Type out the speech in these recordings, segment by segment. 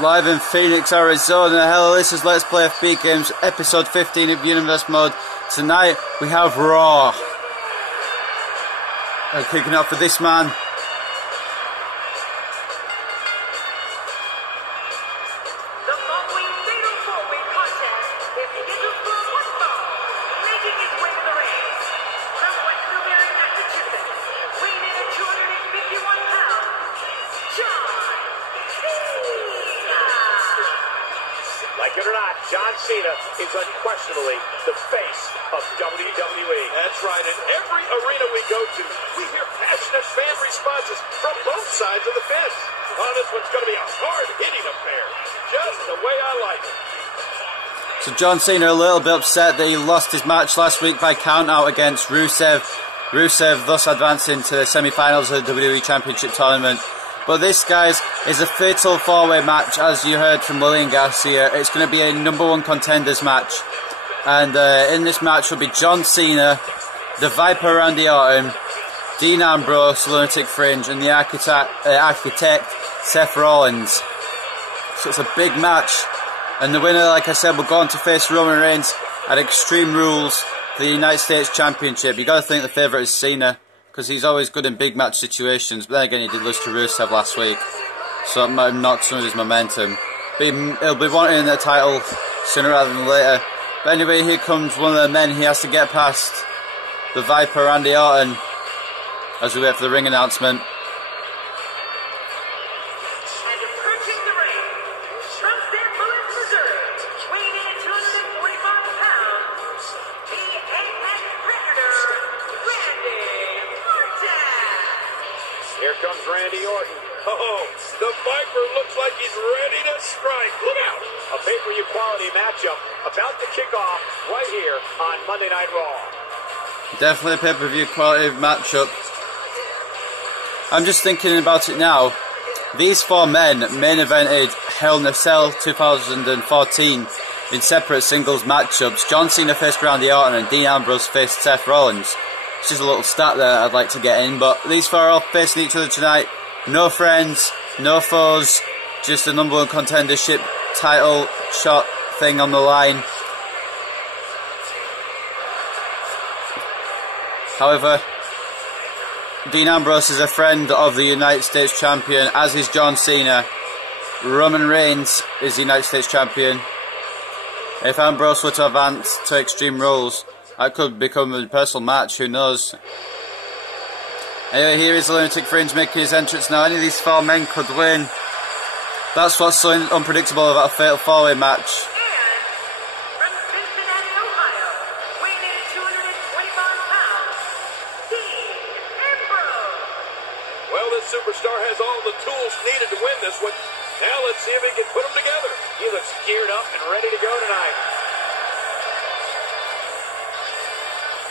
live in Phoenix, Arizona. Hello, this is Let's Play FB Games, episode 15 of Universe Mode. Tonight we have Raw. And kicking off for this man. Cena is unquestionably the face of WWE. That's right. In every arena we go to, we hear passionate fan responses from both sides of the fence. Oh, this one's going to be a hard-hitting affair, just the way I like it. So John Cena a little bit upset that he lost his match last week by count-out against Rusev. Rusev thus advancing to the semi-finals of the WWE Championship Tournament. But this, guys, is a fatal four-way match, as you heard from Lillian Garcia. It's going to be a #1 contenders match. And in this match will be John Cena, the Viper Randy Orton, Dean Ambrose, Lunatic Fringe, and the architect Seth Rollins. So it's a big match. And the winner, like I said, will go on to face Roman Reigns at Extreme Rules for the United States Championship. You've got to think the favourite is Cena, because he's always good in big match situations. But then again, he did lose to Rusev last week, so it might have knocked some of his momentum. But he'll be wanting the title sooner rather than later. But anyway, here comes one of the men he has to get past, the Viper Randy Orton, as we wait for the ring announcement. Here comes Randy Orton. Oh, the Viper looks like he's ready to strike. Look out! A pay-per-view quality matchup about to kick off right here on Monday Night Raw. Definitely a pay-per-view quality matchup. I'm just thinking about it now. These four men main evented Hell in a Cell 2014 in separate singles matchups. John Cena faced Randy Orton and Dean Ambrose faced Seth Rollins. It's just a little stat there I'd like to get in, but these four are all facing each other tonight. No friends, no foes, just a #1 contendership title shot thing on the line. However, Dean Ambrose is a friend of the United States Champion, as is John Cena. Roman Reigns is the United States Champion. If Ambrose were to advance to Extreme Rules, that could become a personal match, who knows. Anyway, here is Lunatic Fringe making his entrance now. Any of these four men could win. That's what's so unpredictable about a fatal four-way match. From Cincinnati, Ohio, weighing in at 225 pounds, Dean Ambrose. Well, this superstar has all the tools needed to win this one. Now let's see if he can put them together. He looks geared up and ready to go tonight.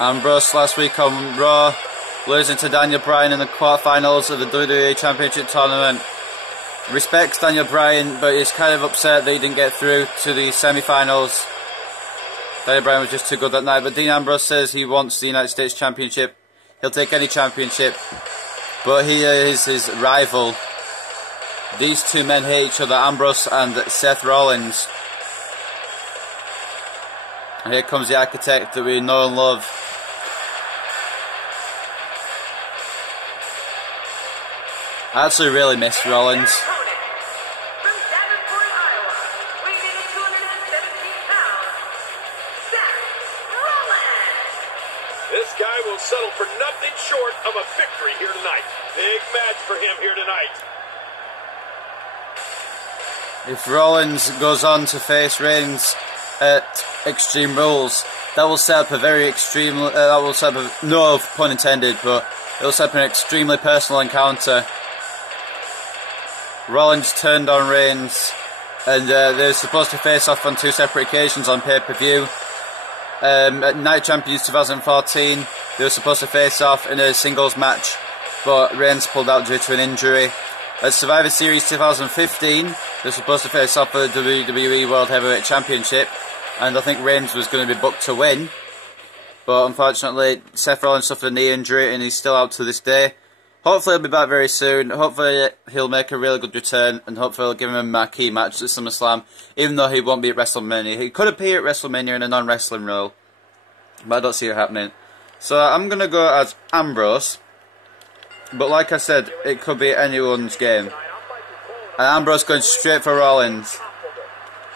Ambrose last week on Raw, losing to Daniel Bryan in the quarterfinals of the WWE Championship Tournament. Respects Daniel Bryan, but he's kind of upset that he didn't get through to the semi-finals. Daniel Bryan was just too good that night, but Dean Ambrose says he wants the United States Championship. He'll take any championship, but he is his rival. These two men hate each other, Ambrose and Seth Rollins. And here comes the architect that we know and love. I actually really miss Rollins. This guy will settle for nothing short of a victory here tonight. Big match for him here tonight. If Rollins goes on to face Reigns at Extreme Rules, that will set up a very extreme, no pun intended, but it will set up an extremely personal encounter. Rollins turned on Reigns, and they're supposed to face off on two separate occasions on pay-per-view. At Night Champions 2014, they were supposed to face off in a singles match, but Reigns pulled out due to an injury. At Survivor Series 2015, they were supposed to face off for the WWE World Heavyweight Championship, and I think Reigns was going to be booked to win. But unfortunately, Seth Rollins suffered a knee injury, and he's still out to this day. Hopefully he'll be back very soon. Hopefully he'll make a really good return, and hopefully he'll give him a marquee match at SummerSlam, even though he won't be at WrestleMania. He could appear at WrestleMania in a non-wrestling role, but I don't see it happening. So I'm going to go as Ambrose, but like I said, it could be anyone's game. And Ambrose going straight for Rollins.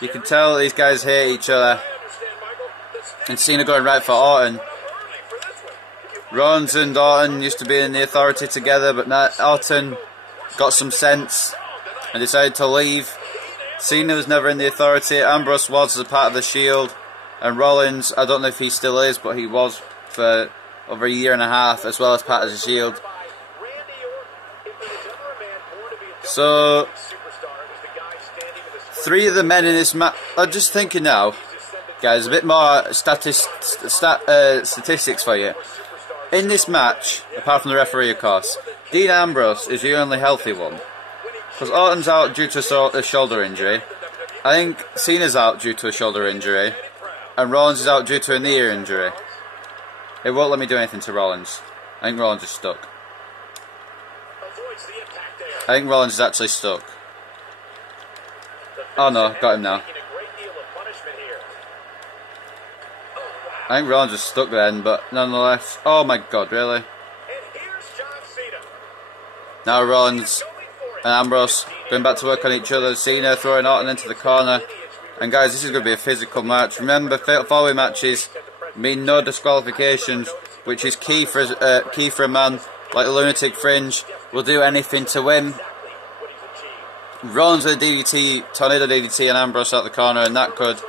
You can tell these guys hate each other. And Cena going right for Orton. Rollins and Orton used to be in the Authority together, but now Orton got some sense and decided to leave. Cena was never in the Authority. Ambrose was as a part of the Shield. And Rollins, I don't know if he still is, but he was for over a year and a half as well as part of the Shield. So, 3 of the men in this match, I'm just thinking now, guys, a bit more statistics for you. In this match, apart from the referee of course, Dean Ambrose is the only healthy one. Because Orton's out due to a shoulder injury. I think Cena's out due to a shoulder injury. And Rollins is out due to a knee injury. It won't let me do anything to Rollins. I think Rollins is stuck. I think Rollins is actually stuck. Oh no, got him now. I think Rollins was stuck then, but nonetheless. Oh my god, really? Now Rollins and Ambrose going back to work on each other. Cena throwing Orton into the corner. And guys, this is going to be a physical match. Remember, fatal four-way matches mean no disqualifications, which is key for a man like the Lunatic Fringe. Will do anything to win. Rollins with a DDT, Tornado DDT, and Ambrose out the corner, and that could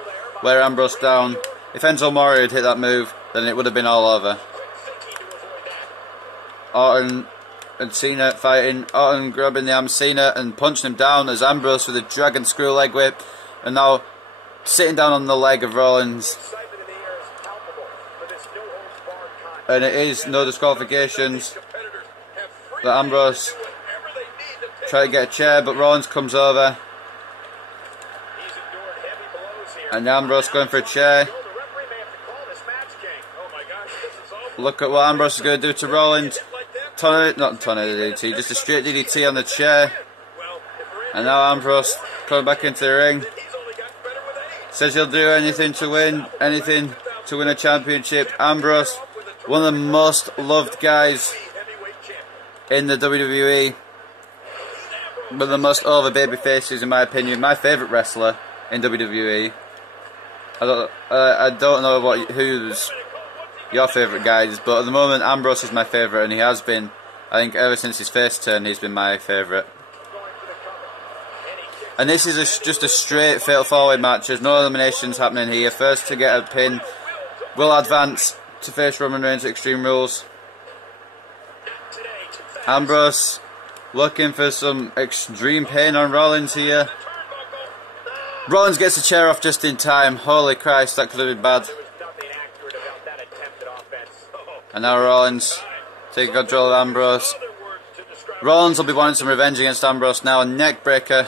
wear Ambrose down. If Enzo Amore had hit that move, then it would have been all over. Orton and Cena fighting. Orton grabbing the arm of Cena and punching him down as Ambrose with a dragon screw leg whip. And now sitting down on the leg of Rollins. And it is no disqualifications. But Ambrose try to get a chair, but Rollins comes over. And Ambrose going for a chair. Look at what Ambrose is going to do to Rollins. Not Tornado DDT, just a straight DDT on the chair. And now Ambrose coming back into the ring. Says he'll do anything to win a championship. Ambrose, one of the most loved guys in the WWE. One of the most over baby faces in my opinion. My favourite wrestler in WWE. I don't know who's your favourite guys, but at the moment Ambrose is my favourite, and he has been. I think ever since his face turn, he's been my favourite. And this is just a straight fatal four-way match. There's no eliminations happening here. First to get a pin will advance to face Roman Reigns at Extreme Rules. Ambrose looking for some extreme pain on Rollins here. Rollins gets the chair off just in time. Holy Christ, that could have been bad. And now Rollins taking control of Ambrose. Rollins will be wanting some revenge against Ambrose now. Neck breaker.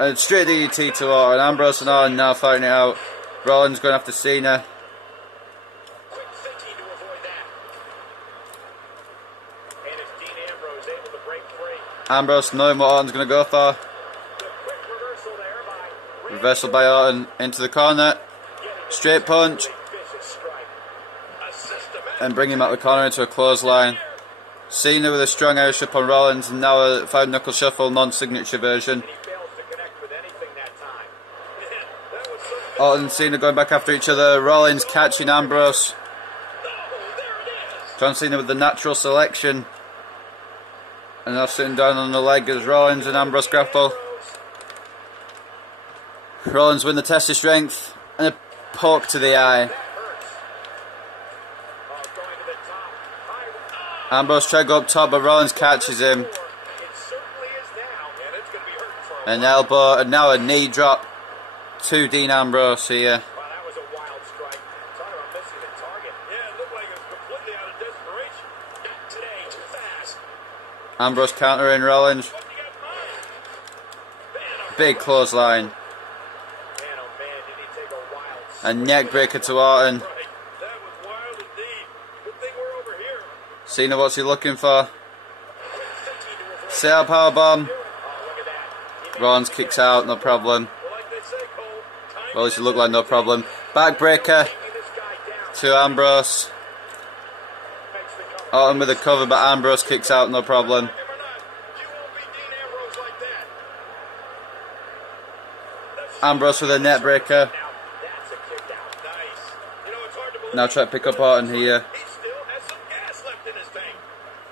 And straight DDT to Orton. Ambrose and Orton now fighting it out. Rollins going after Cena. Ambrose knowing what Orton's going to go for. Reversal by Orton into the corner. Straight punch. And bring him out the corner into a clothesline. Cena with a strong Irish up on Rollins, and now a 5-knuckle shuffle non-signature version. Orton and Cena going back after each other. Rollins catching Ambrose. John Cena with the natural selection. And now sitting down on the leg as Rollins and Ambrose grapple. Rollins win the test of strength. And a poke to the eye. Ambrose tries to go up top, but Rollins catches him. An elbow, and now a knee drop to Dean Ambrose here. Ambrose countering Rollins. Big clothesline. A neck breaker to Orton. Cena, what's he looking for? Set up powerbomb. Rollins kicks out, no problem. Well, it should look like no problem. Backbreaker to Ambrose. Orton with a cover, but Ambrose kicks out, no problem. Ambrose with a net breaker. Now try to pick up Orton here.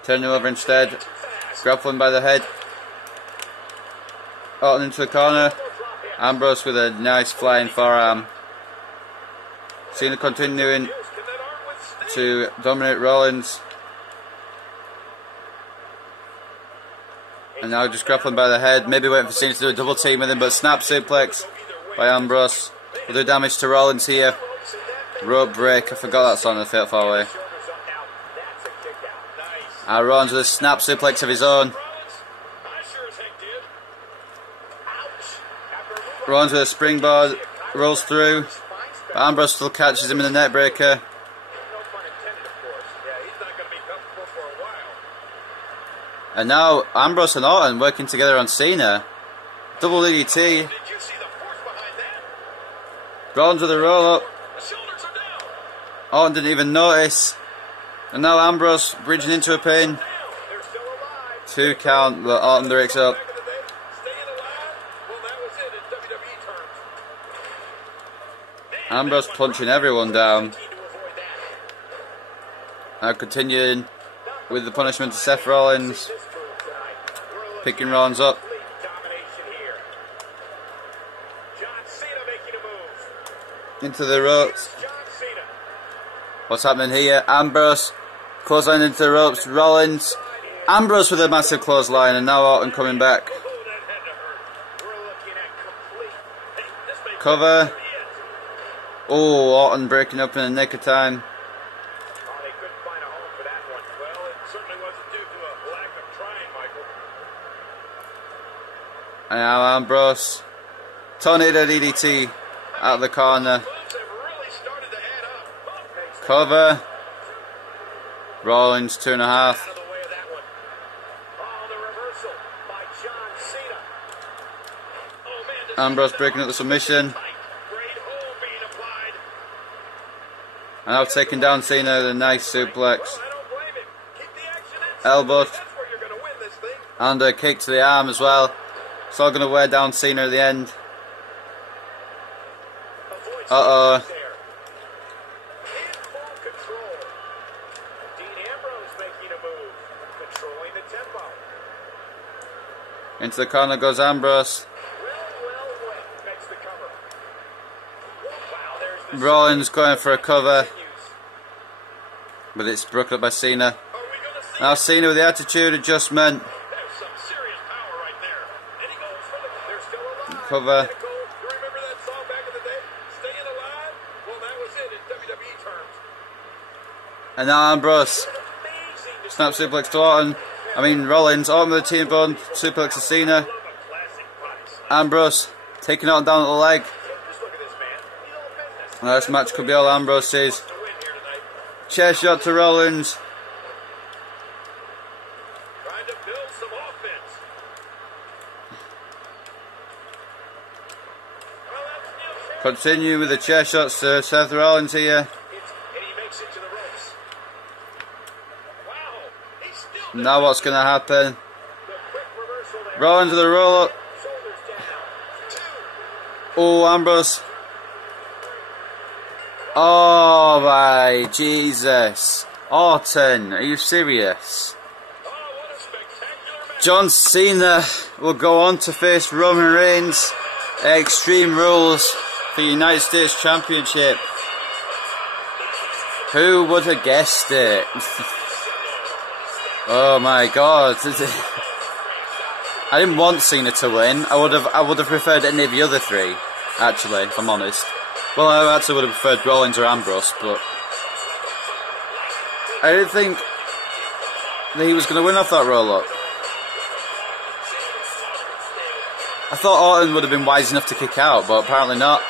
Turning over instead. Grappling by the head. Orton into the corner. Ambrose with a nice flying forearm. Cena continuing to dominate Rollins. And now just grappling by the head. Maybe waiting for Cena to do a double team with him, but snap suplex by Ambrose. Will do damage to Rollins here. Rope break. I forgot that's on the Fatal 4-Way. Rollins with a snap suplex of his own. Rollins with a springboard. Rolls through. But Ambrose still catches him in the net breaker. And now Ambrose and Orton working together on Cena. Double DDT. Rollins with a roll up. Orton didn't even notice. And now Ambrose bridging into a pin. 2 count, but Orton breaks up. Ambrose punching everyone down. Now continuing with the punishment to Seth Rollins. Picking Rollins up. Into the ropes. What's happening here? Ambrose clothesline into the ropes. Rollins. Ambrose with a massive clothesline, and now Orton coming back. Cover. Oh, Orton breaking up in the nick of time. And now Ambrose. Tornado DDT out of the corner. Cover. Rollins 2.5. Ambrose breaking up the submission. And now taking down Cena with a nice suplex. Elbow. And a kick to the arm as well. It's all going to wear down Cena at the end. Uh-oh. Into the corner goes Ambrose. Rollins going for a cover. But it's broken up by Cena. Now Cena with the attitude adjustment. Cover. And now Ambrose. Snap suplex to Orton. Rollins. Orton with a T-bone suplex to Cena. Ambrose taking Orton down at the leg. Now this match could be all Ambrose's. Chair shot to Rollins. Continue with the chair shots to Seth Rollins here. Now what's going to happen? Rollins with a roll up. Oh, Ambrose. Oh my Jesus. Orton, are you serious? John Cena will go on to face Roman Reigns at Extreme Rules for the United States Championship. Who would have guessed it? Oh my God. I didn't want Cena to win. I would have preferred any of the other three, actually, if I'm honest. Well, I actually would have preferred Rollins or Ambrose, but I didn't think that he was going to win off that roll-up. I thought Orton would have been wise enough to kick out, but apparently not.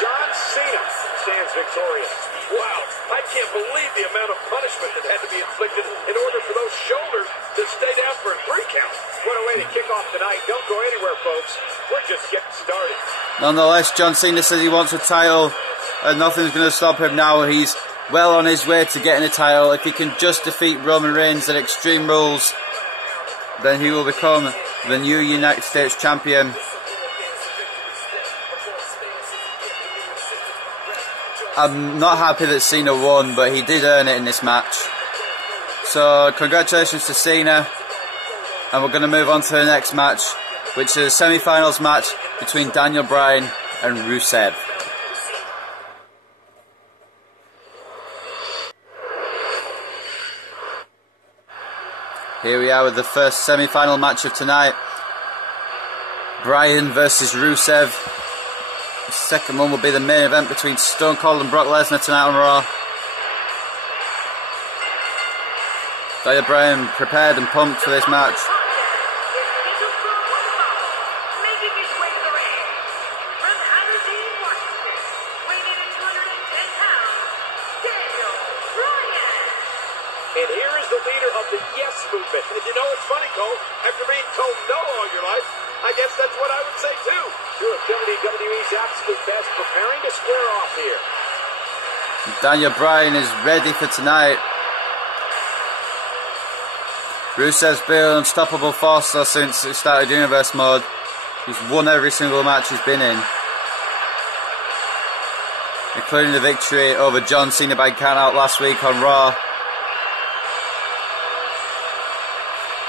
John Cena stands victorious. Wow, I can't believe the amount of punishment that had to be inflicted in order for those shoulders to stay down for a 3 count. What a way to kick off tonight. Don't go anywhere, folks. We're just getting started. Nonetheless, John Cena says he wants a title, and nothing's going to stop him now. He's well on his way to getting a title. If he can just defeat Roman Reigns at Extreme Rules, then he will become the new United States champion. I'm not happy that Cena won, but he did earn it in this match. So congratulations to Cena, and we're going to move on to the next match, which is a semi-finals match between Daniel Bryan and Rusev. Here we are with the first semi-final match of tonight. Bryan versus Rusev. The second one will be the main event between Stone Cold and Brock Lesnar tonight on Raw. Daniel Bryan prepared and pumped for this match. And here is the leader of the Yes movement. And you know what's funny, Cole? After being told no all your life, I guess that's what I would say too. Doing WWE's absolute best, preparing to square off here. Daniel Bryan is ready for tonight. Rusev's been an unstoppable force since he started Universe Mode. He's won every single match he's been in, including the victory over John Cena by countout last week on Raw.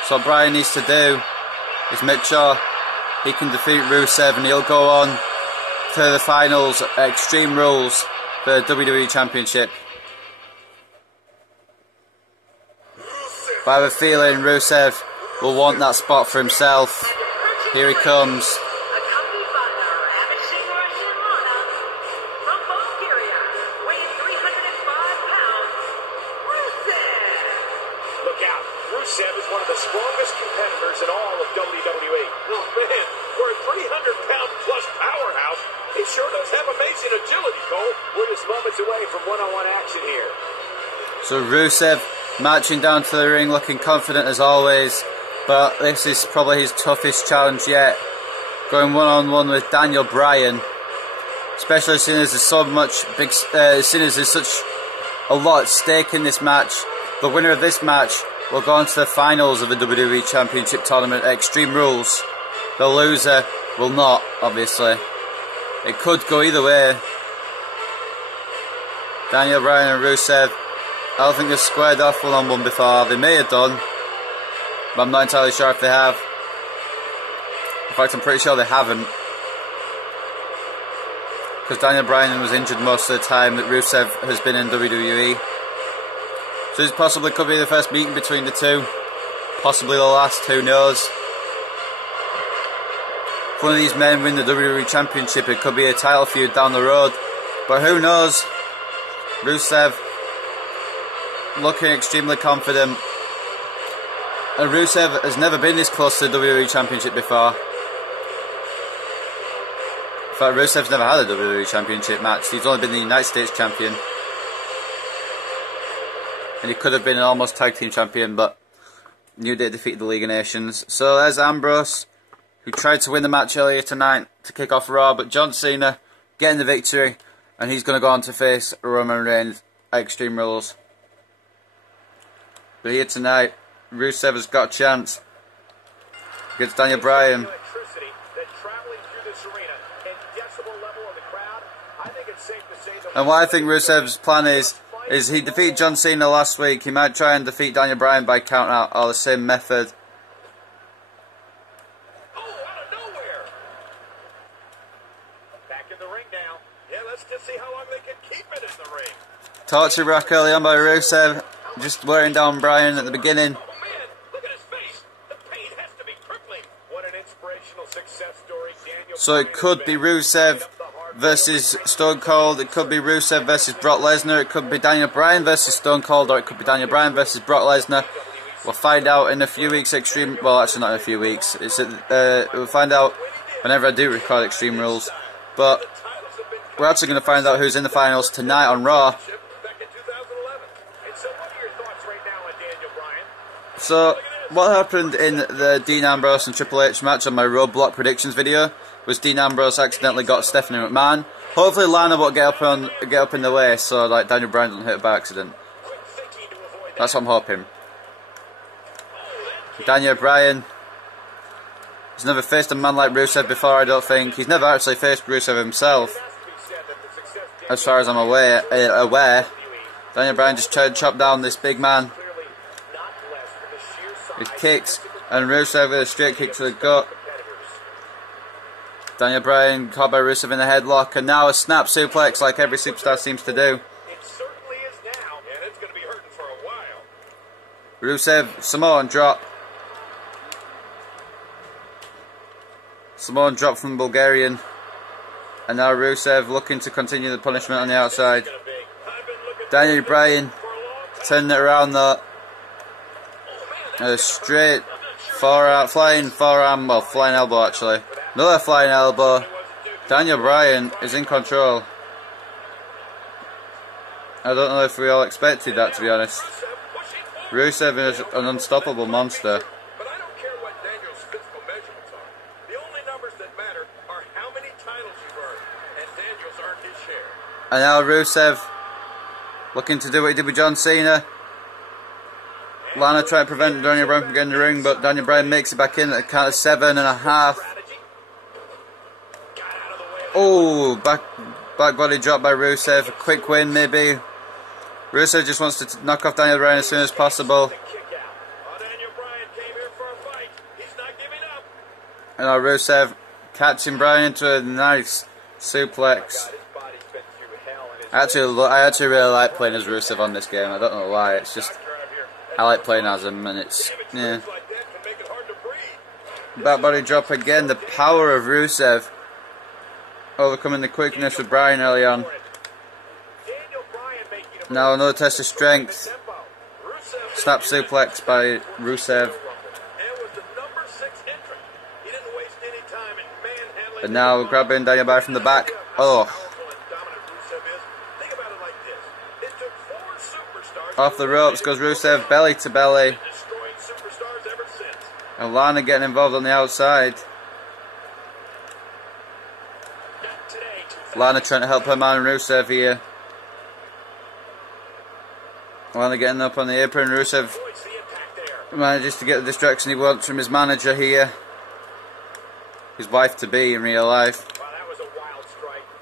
So what Bryan needs to do is make sure he can defeat Rusev, and he'll go on to the finals at Extreme Rules for the WWE Championship. But I have a feeling Rusev will want that spot for himself. Here he comes. Look out. Rusev is one of the strongest competitors in all of WWE. Oh man, for a 300-pound plus powerhouse, he sure does have amazing agility, Cole. We're just moments away from one-on-one action here. So Rusev marching down to the ring looking confident as always, but this is probably his toughest challenge yet. Going one-on-one with Daniel Bryan, especially seeing as there's so much seeing as there's such a lot at stake in this match. The winner of this match will go on to the finals of the WWE Championship Tournament at Extreme Rules. The loser will not, obviously. It could go either way. Daniel Bryan and Rusev, I don't think they've squared off one-on-one before. They may have done, but I'm not entirely sure if they have. In fact, I'm pretty sure they haven't, because Daniel Bryan was injured most of the time that Rusev has been in WWE. So this possibly could be the first meeting between the two. Possibly the last, who knows. If one of these men win the WWE Championship, it could be a title feud down the road. But who knows? Rusev looking extremely confident. And Rusev has never been this close to the WWE Championship before. In fact, Rusev's never had a WWE Championship match. He's only been the United States Champion. And he could have been an almost tag team champion, but New Day defeated the League of Nations. So there's Ambrose, who tried to win the match earlier tonight to kick off Raw, but John Cena getting the victory, and he's going to go on to face Roman Reigns at Extreme Rules. But here tonight, Rusev has got a chance against Daniel Bryan. And what I think Rusev's plan is he defeated John Cena last week. He might try and defeat Daniel Bryan by count out, or the same method. Oh, out of nowhere! Back in the ring now. Yeah, let's just see how long they can keep it in the ring. Torture rack early on by Rusev, just wearing down Bryan at the beginning. Oh man, look at his face. The pain has to be crippling. What an inspirational success story, Daniel. So it could be Rusev versus Stone Cold, it could be Rusev versus Brock Lesnar, it could be Daniel Bryan versus Stone Cold, or it could be Daniel Bryan versus Brock Lesnar. We'll find out in a few weeks. Well, actually not in a few weeks. We'll find out whenever I do record Extreme Rules. But we're actually going to find out who's in the finals tonight on Raw. Back in 2011. And so what are your thoughts right now on Daniel Bryan? So, what happened in the Dean Ambrose and Triple H match on my Roadblock predictions video was Dean Ambrose accidentally got Stephanie McMahon. Hopefully Lana won't get up in the way, so like Daniel Bryan doesn't hit her by accident. That's what I'm hoping. Daniel Bryan. He's never faced a man like Rusev before, I don't think. He's never actually faced Rusev himself, as far as I'm aware. Daniel Bryan just tried to chop down this big man. He kicks, and Rusev with a straight kick to the gut. Daniel Bryan caught by Rusev in the headlock, and now a snap suplex like every superstar seems to do. It certainly is now, and it's going to be hurting for a while. Rusev, Samoan drop. Samoan drop from Bulgarian. And now Rusev looking to continue the punishment on the outside. Daniel Bryan turning it around though. A straight flying elbow actually. Another flying elbow. Daniel Bryan is in control. I don't know if we all expected that, to be honest. Rusev is an unstoppable monster. But I don't care what Daniel's physical measurements are. The only numbers that matter are how many titles you've earned, and Daniel's earned his share. And now Rusev looking to do what he did with John Cena. Lana trying to prevent Daniel Bryan from getting in the ring, but Daniel Bryan makes it back in at the count of 7.5. Oh, back body drop by Rusev. A quick win, maybe. Rusev just wants to knock off Daniel Bryan as soon as possible. And now Rusev catching Bryan into a nice suplex. I actually really like playing as Rusev on this game. I don't know why. It's just I like playing as him, and it's yeah. Back body drop again. The power of Rusev overcoming the quickness of Bryan early on. Now another test of strength. Snap suplex by Rusev. And now grabbing Daniel Bryan from the back. Oh. Off the ropes goes Rusev, belly to belly. And Lana getting involved on the outside. Lana trying to help her man Rusev here. Lana getting up on the apron. Rusev manages to get the distraction he wants from his manager here. His wife to be in real life.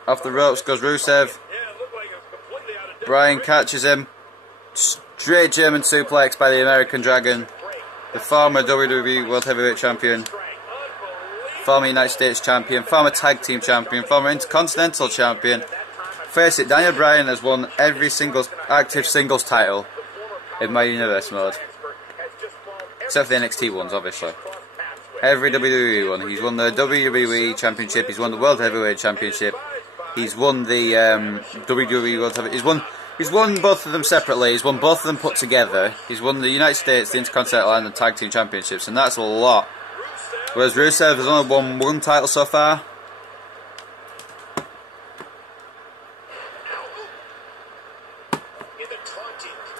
Off the ropes goes Rusev. Bryan catches him. Straight German suplex by the American Dragon. The former WWE World Heavyweight Champion. Former United States Champion. Former Tag Team Champion. Former Intercontinental Champion. Face it, Daniel Bryan has won every single active singles title in my universe mode. Except for the NXT ones, obviously. Every WWE one. He's won the WWE Championship. He's won the World Heavyweight Championship. He's won the WWE World Heavyweight. He's won both of them separately. He's won both of them put together. He's won the United States, the Intercontinental, and the Tag Team Championships, and that's a lot. Whereas Rusev has only won one title so far.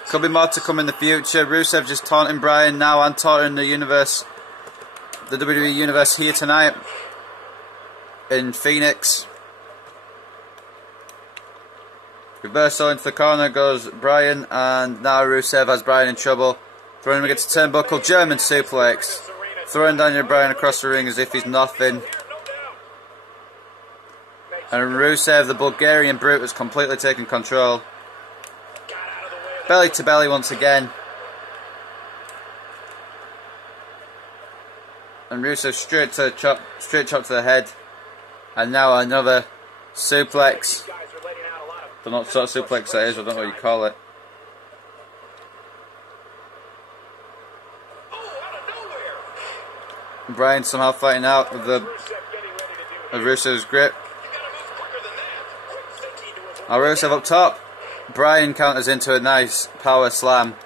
Could be more to come in the future. Rusev just taunting Bryan now and taunting the universe, the WWE Universe here tonight in Phoenix. Reversal into the corner goes Bryan, and now Rusev has Bryan in trouble. Throwing him against the turnbuckle, German suplex. Throwing Daniel Bryan across the ring as if he's nothing. And Rusev, the Bulgarian brute, has completely taken control. Belly to belly once again. And Rusev straight chop to the head. And now another suplex. Don't know what sort of suplex that is, I don't know what you call it. Bryan somehow fighting out of Rusev's grip. Now Rusev up top. Bryan counters into a nice power slam.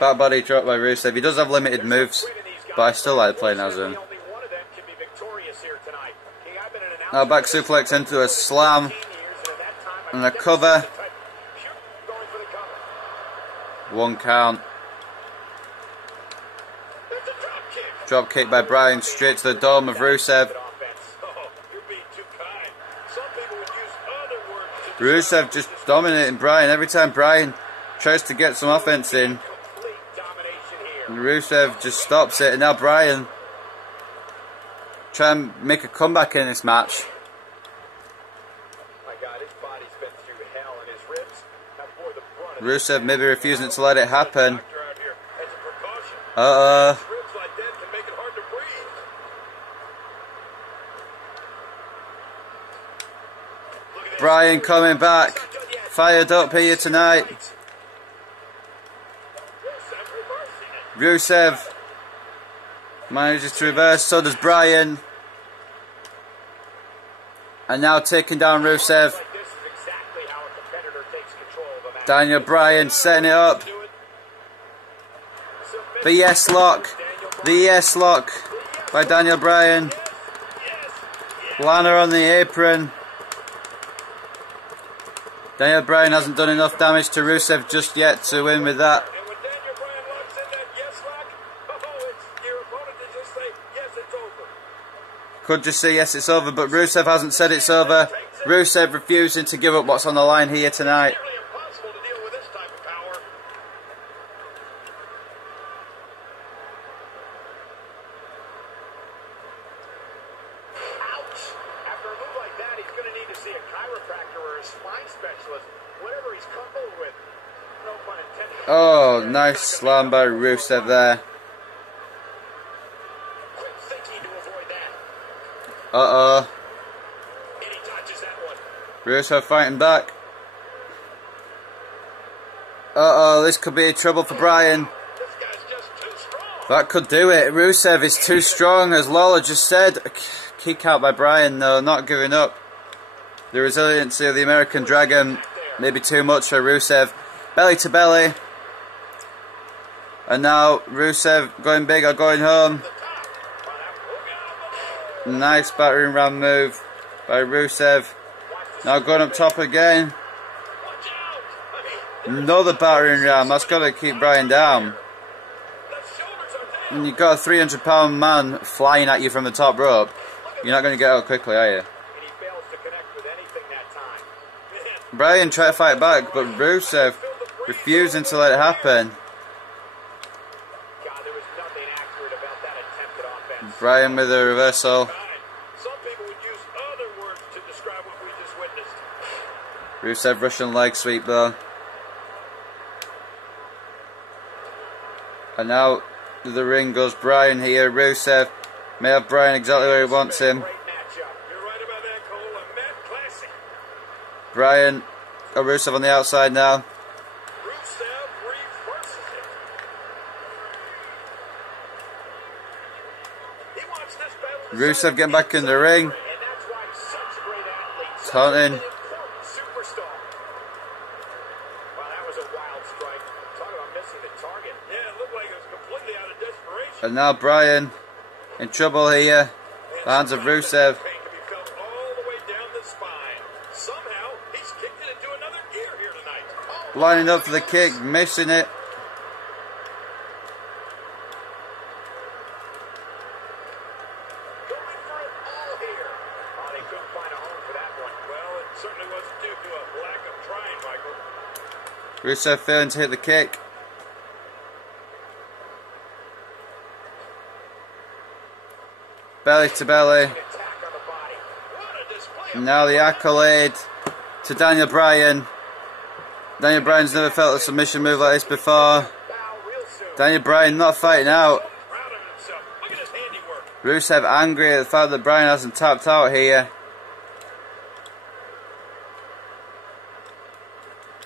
Back body drop by Rusev. He does have limited moves, but I still like playing as him. Now back suplex into a slam and a cover. 1 count. Drop kick by Bryan straight to the dome of Rusev. Rusev just dominating Bryan. Every time Bryan tries to get some offense in, Rusev just stops it. And now Bryan trying to make a comeback in this match. Rusev maybe refusing to let it happen. Bryan coming back. Fired up here tonight. Rusev manages to reverse, so does Bryan. And now taking down Rusev. Daniel Bryan setting it up. The yes lock. The yes lock by Daniel Bryan. Lana on the apron. Daniel Bryan hasn't done enough damage to Rusev just yet to win with that. Could just say yes, it's over, but Rusev hasn't said it's over. Rusev refusing to give up what's on the line here tonight. Oh, nice slam by Rusev there. Rusev fighting back. This could be trouble for Bryan. That could do it. Rusev is too strong, as Lola just said. Kick out by Bryan though, not giving up. The resiliency of the American Dragon, maybe too much for Rusev. Belly to belly. And now Rusev going big or going home. Nice battering ram move by Rusev. Now going up top again. Another battering ram. That's got to keep Bryan down. And you've got a 300-pound man flying at you from the top rope. You're not going to get out quickly, are you? Bryan tried to fight back, but Rusev refusing to let it happen. Bryan with a reversal. Rusev Russian leg sweep though. And now to the ring goes Bryan here. Rusev may have Bryan exactly where he wants him. Bryan got Rusev on the outside now. Rusev getting back in the ring. Taunting. And now Bryan in trouble here. The hands of Rusev. Lining up for the kick, missing it. Rusev failing to hit the kick. Belly to belly. Now the accolade to Daniel Bryan. Daniel Bryan's never felt a submission move like this before. Daniel Bryan not fighting out. Rusev angry at the fact that Bryan hasn't tapped out here.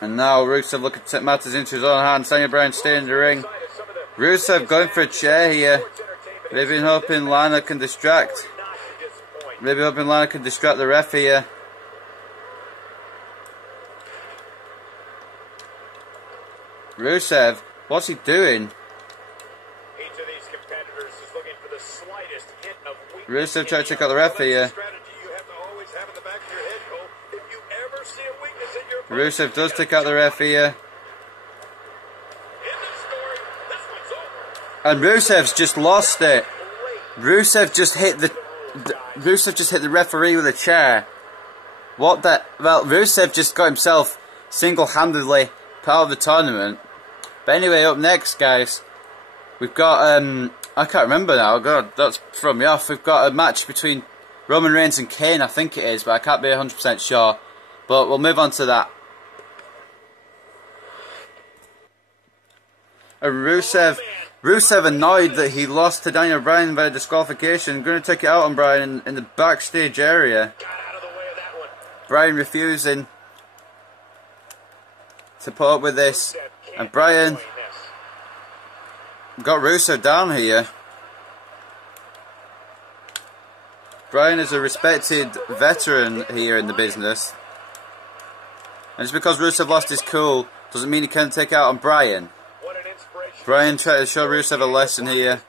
And now Rusev looking to take matters into his own hands. Daniel Bryan staying in the ring. Rusev going for a chair here. Maybe hoping Lana can distract. Maybe hoping Lana can distract the ref here. Rusev, what's he doing? Rusev trying to take out the ref here. Rusev does take out the ref here. And Rusev's just lost it. Rusev just hit the referee with a chair. What the? Well, Rusev just got himself single-handedly part of the tournament. But anyway, up next, guys, we've got I can't remember now. God, that's thrown me off. We've got a match between Roman Reigns and Kane, I think it is, but I can't be 100% sure. But we'll move on to that. And Rusev annoyed that he lost to Daniel Bryan by disqualification, going to take it out on Bryan in the backstage area. Bryan refusing to put up with this, and Bryan got Rusev down here. Bryan is a respected veteran here in the business, and just because Rusev lost his cool doesn't mean he can't take it out on Bryan. Bryan tried to show Rusev a lesson here.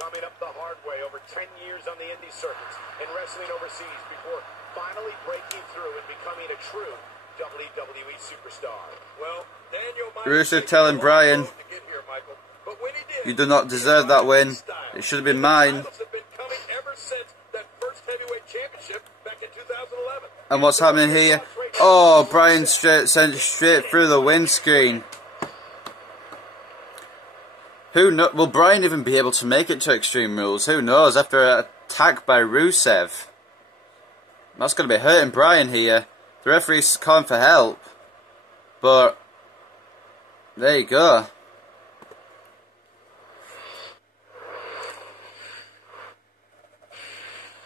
Coming up the hard way over 10 years on the indie circuits and wrestling overseas before finally breaking through and becoming a true WWE superstar. Well, Rusev telling Bryan, "You do not deserve that win. It should have been mine." And what's happening here? Oh, Bryan sent straight through the windscreen. Who knows? Will Bryan even be able to make it to Extreme Rules? Who knows? After an attack by Rusev. That's going to be hurting Bryan here. The referee's calling for help. But there you go.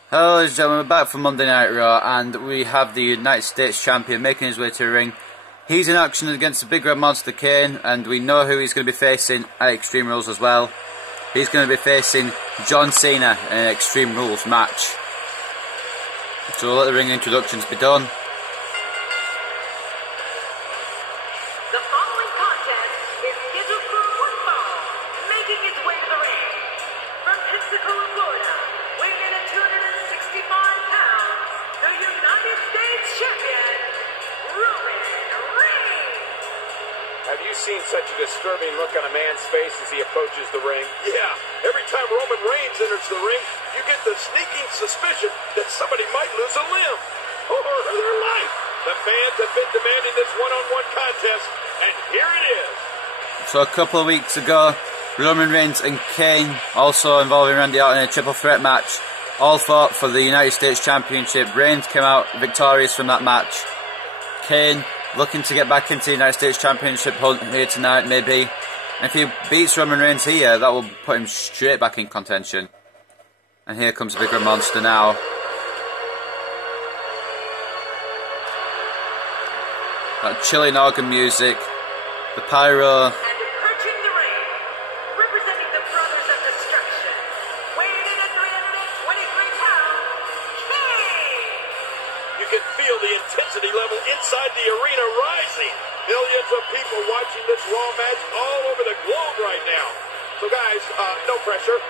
Hello ladies and gentlemen, we're back from Monday Night Raw, and we have the United States Champion making his way to the ring. He's in action against the Big Red Monster Kane, and we know who he's going to be facing at Extreme Rules as well. He's going to be facing John Cena in an Extreme Rules match. So we'll let the ring introductions be done. The following contest is scheduled for one fall, making his way to the ring. From Pensacola, Florida, weighing in at 265 pounds, the United States Champion, Roman Reigns. Have you seen such a disturbing look on a man's face as he approaches the ring? Yeah, every time Roman Reigns enters the ring, you get the sneaking suspicion that somebody might lose a limb or their life. The fans have been demanding this one-on-one contest, and here it is. So a couple of weeks ago, Roman Reigns and Kane, also involving Randy Orton in a triple threat match, all fought for the United States Championship. Reigns came out victorious from that match. Kane looking to get back into the United States Championship hunt here tonight, maybe. And if he beats Roman Reigns here, that will put him straight back in contention. And here comes the Big Red Monster now. That chilling organ music, the pyro. And approaching the ring, representing the Brothers of Destruction, weighing in at 323 pounds, Kane. You can feel the intensity level inside the arena rising. Millions of people watching this Raw match all over the globe right now. So guys, no pressure.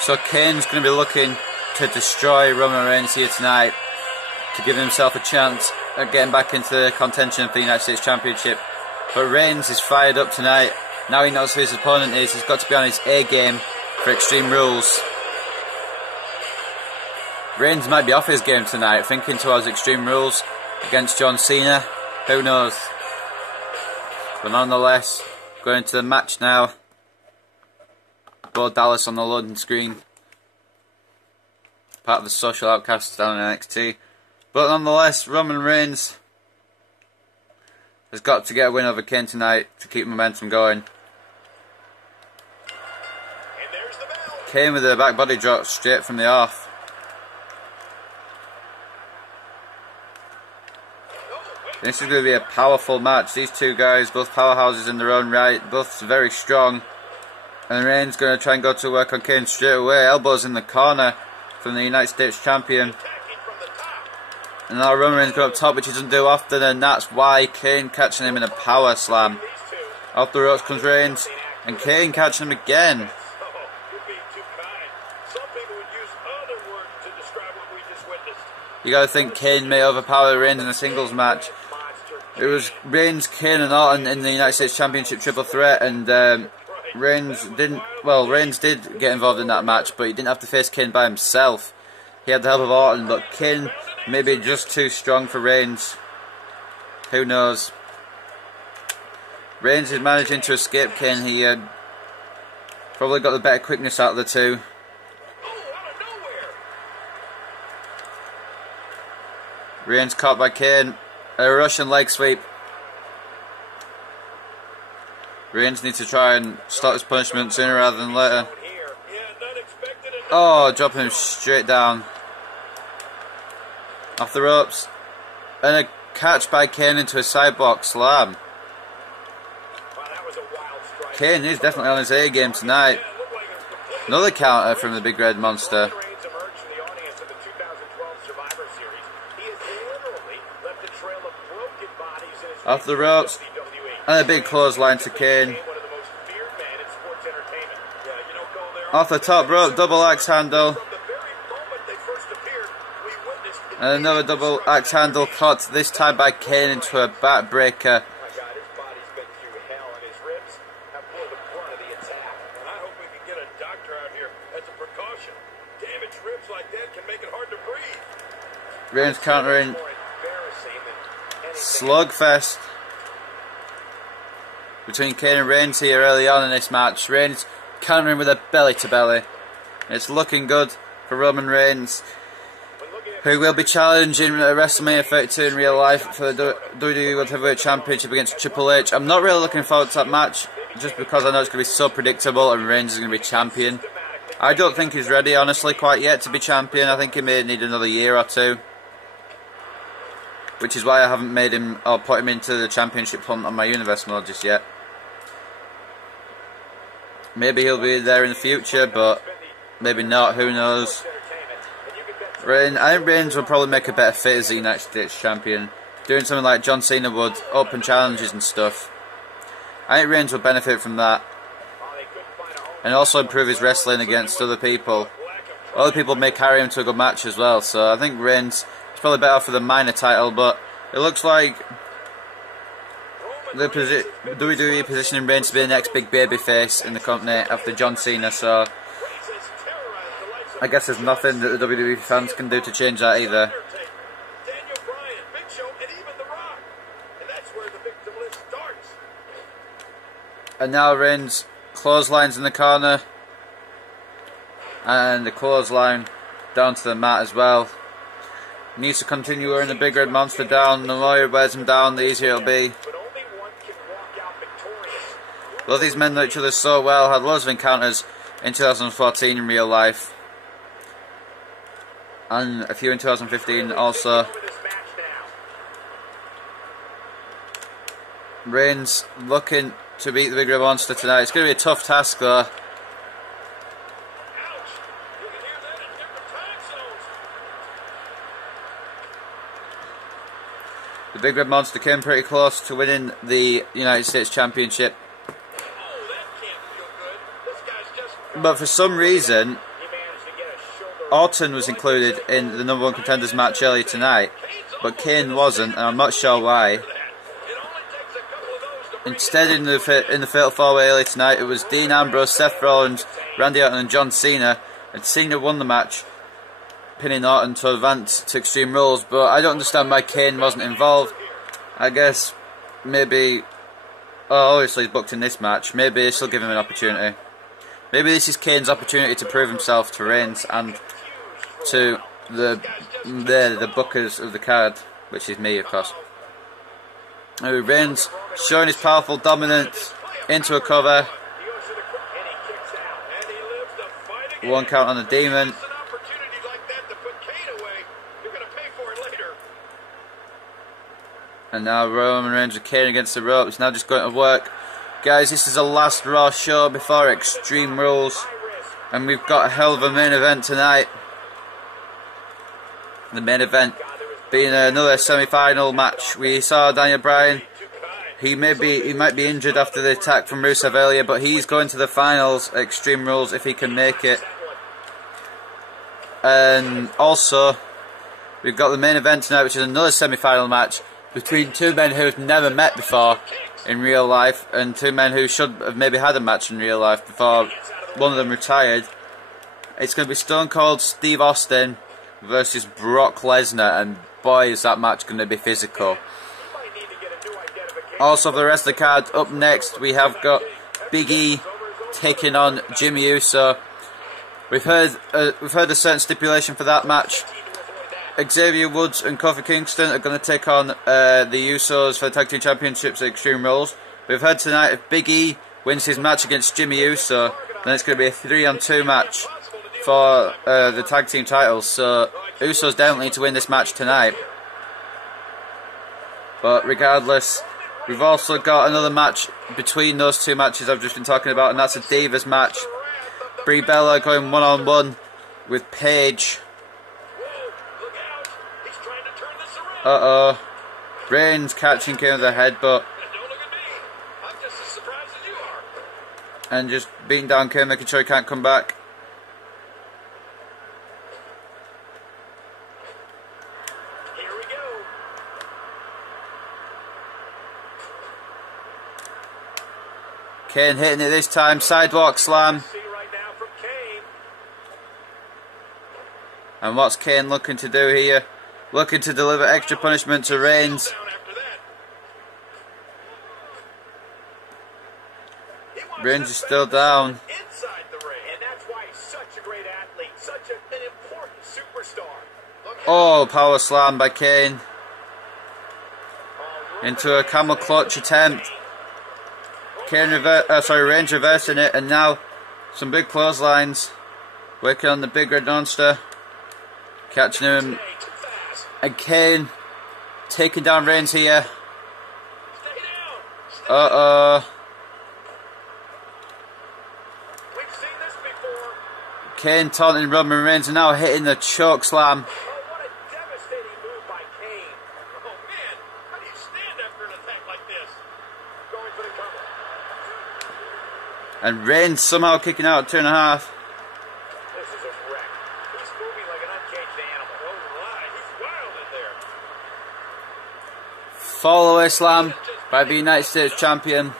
So Kane's going to be looking to destroy Roman Reigns here tonight to give himself a chance at getting back into contention for the United States Championship. But Reigns is fired up tonight. Now he knows who his opponent is. He's got to be on his A game for Extreme Rules. Reigns might be off his game tonight, thinking towards Extreme Rules against John Cena. Who knows? But nonetheless, going to the match now. Bo Dallas on the loading screen. Part of the Social Outcasts down in NXT. But nonetheless, Roman Reigns has got to get a win over Kane tonight to keep momentum going. And there's the bell. Kane with a back body drop straight from the off. This is going to be a powerful match. These two guys, both powerhouses in their own right, both very strong. And Reigns going to try and go to work on Kane straight away. Elbows in the corner from the United States Champion. And now Roman Reigns got up top, which he doesn't do often, and that's why Kane catching him in a power slam. Off the ropes comes Reigns, and Kane catching him again. you got to think Kane may overpower Reigns in a singles match. It was Reigns, Kane and Orton in the United States Championship triple threat, and Reigns did get involved in that match, but he didn't have to face Kane by himself. He had the help of Orton, but Kane may be just too strong for Reigns. Who knows? Reigns is managing to escape Kane. He probably got the better quickness out of the two. Reigns caught by Kane. A Russian leg sweep. Reigns needs to try and stop his punishment sooner rather than later. Oh, dropping him straight down. Off the ropes. And a catch by Kane into a sidebox slam. Kane is definitely on his A game tonight. Another counter from the Big Red Monster. Off the ropes. And a big clothesline to Kane. Off the top rope, double axe handle. And another double axe handle caught, this time by Kane into a backbreaker. Reigns countering. Slugfest between Kane and Reigns here early on in this match. Reigns countering with a belly to belly. It's looking good for Roman Reigns, who will be challenging at WrestleMania 32 in real life for the WWE World Heavyweight Championship against Triple H. I'm not really looking forward to that match, just because I know it's going to be so predictable and Reigns is going to be champion. I don't think he's ready, honestly, quite yet to be champion. I think he may need another year or two, which is why I haven't made him or put him into the championship hunt on my Universe mode just yet. Maybe he'll be there in the future, but maybe not, who knows. I think Reigns will probably make a better fit as the United States champion. Doing something like John Cena would, open challenges and stuff. I think Reigns will benefit from that. And also improve his wrestling against other people. Other people may carry him to a good match as well, so I think Reigns is probably better for the minor title, but it looks like the WWE positioning Reigns to be the next big babyface in the company after John Cena, so I guess there's nothing that the WWE fans can do to change that either. And now Reigns clotheslines in the corner, and the clothesline down to the mat as well. Needs to continue wearing the Big Red Monster down. The more he wears him down, the easier it'll be. Both these men know each other so well, had loads of encounters in 2014 in real life, and a few in 2015 also. Reigns looking to beat the Big Red Monster tonight. It's going to be a tough task though. The Big Red Monster came pretty close to winning the United States Championship, but for some reason Orton was included in the #1 Contenders match earlier tonight, but Kane wasn't, and I'm not sure why. Instead, in the Fatal 4-Way earlier tonight, it was Dean Ambrose, Seth Rollins, Randy Orton and John Cena, and Cena won the match, pinning Orton to advance to Extreme Rules, but I don't understand why Kane wasn't involved. I guess maybe, obviously he's booked in this match, maybe this will give him an opportunity. Maybe this is Kane's opportunity to prove himself to Reigns and to the bookers of the card, which is me, of course. Reigns showing his powerful dominance into a cover. One count on the Demon. And now Roman Reigns with Kane against the ropes. Now just going to work. Guys, this is the last Raw show before Extreme Rules, and we've got a hell of a main event tonight. The main event being another semi-final match. We saw Daniel Bryan. He might be injured after the attack from Rusev earlier, but he's going to the finals at Extreme Rules if he can make it. And also, we've got the main event tonight, which is another semi-final match between two men who've never met before in real life, and two men who should have maybe had a match in real life before one of them retired. It's going to be Stone Cold Steve Austin versus Brock Lesnar, and boy is that match going to be physical. Also for the rest of the card, up next we have got Big E taking on Jimmy Uso. We've heard a certain stipulation for that match. Xavier Woods and Kofi Kingston are going to take on the Usos for the Tag Team Championships at Extreme Rules. We've heard tonight if Big E wins his match against Jimmy Uso, then it's going to be a 3-on-2 match for the Tag Team titles. So Usos definitely need to win this match tonight. But regardless, we've also got another match between those two matches I've just been talking about, and that's a Divas match. Brie Bella going one-on-one with Paige. Reigns catching Kane with the headbutt. And just beating down Kane, making sure he can't come back. Here we go. Kane hitting it this time, sidewalk slam. And what's Kane looking to do here? Looking to deliver extra punishment to Reigns. Reigns is still down. Oh, power slam by Kane. Into a camel clutch attempt. Reigns reversing it, and now some big clotheslines. Working on the big red monster. Catching him. And Kane taking down Reigns here. Kane taunting Roman Reigns and now hitting the choke slam. What a devastating move by Kane. Oh man, how do you stand after an attack like this? Going for the cover. And Reigns somehow kicking out at 2.5. This is a wreck. He's moving like an uncaged animal. Oh my, he's wild in there. Fall away slam by the United States champion.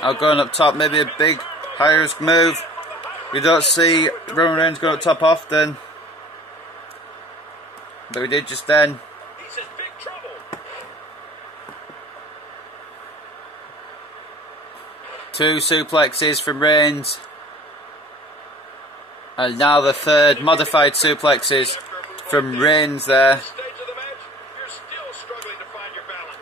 Now going up top, maybe a big high risk move. We don't see Roman Reigns go up top often, but we did just then. He's in big trouble. 2 suplexes from Reigns. And now the third, modified suplexes from Reigns there. Stage of the match, you're still struggling to find your balance.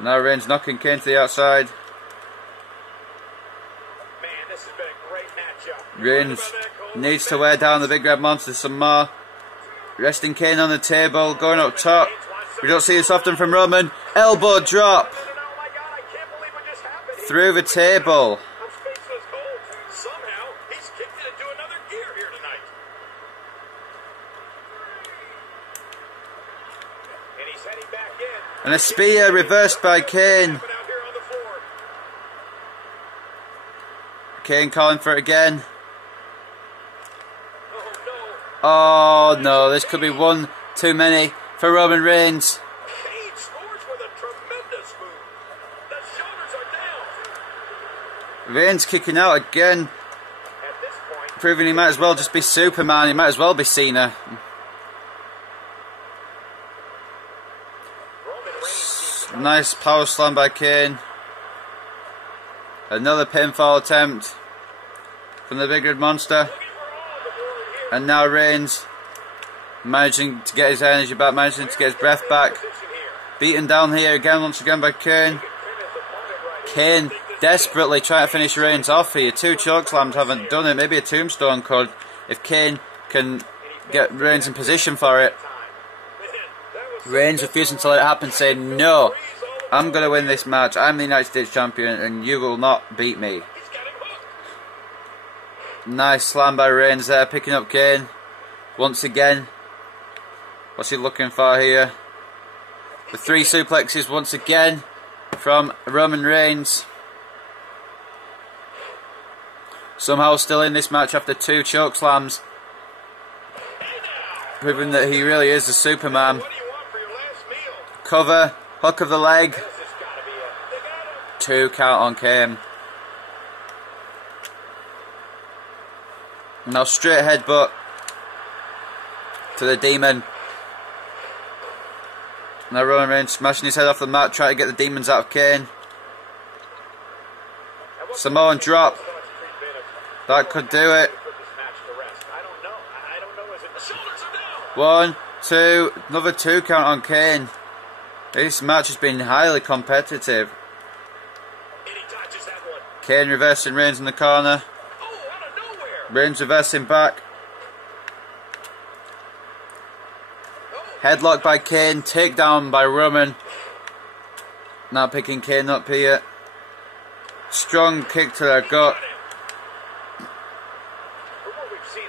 Now Reigns knocking Kane to the outside. Man, this has been a great matchup. Reigns needs to wear down the big red monster some more. Resting Kane on the table, going up top. We don't see this often from Roman. Elbow drop Oh my God, I can't believe what just happened. through the table. I'm speechless cold. Somehow, he's kicked it into another gear here tonight. And he's heading back in. And a spear reversed by Kane. Out here on the floor. Kane calling for it again. Oh no. Oh no, this could be one too many for Roman Reigns. Kane scores with a tremendous move. The shoulders are down. Reigns kicking out again, At this point, proving he might as well just be Superman, he might as well be Cena. Roman Reigns Nice power slam by Kane. Another pinfall attempt from the big red monster. And now Reigns managing to get his energy back, managing to get his breath back. Beaten down here again, once again by Kane. Kane desperately trying to finish Reigns off here. 2 chokeslams haven't done it. Maybe a tombstone could, if Kane can get Reigns in position for it. Reigns refusing to let it happen, saying, no, I'm going to win this match. I'm the United States champion and you will not beat me. Nice slam by Reigns there, picking up Kane. Once again. What's he looking for here? The 3 suplexes once again from Roman Reigns. Somehow still in this match after 2 choke slams. Proving that he really is the Superman. Cover, hook of the leg. 2 count on Kane. Now straight headbutt to the Demon. Now Roman Reigns smashing his head off the mat, trying to get the demons out of Kane. Samoan drop. That could do it. 1, 2, another 2 count on Kane. This match has been highly competitive. Kane reversing Reigns in the corner. Reigns reversing back. Headlock by Kane, takedown by Roman. Now picking Kane up here. Strong kick to the gut.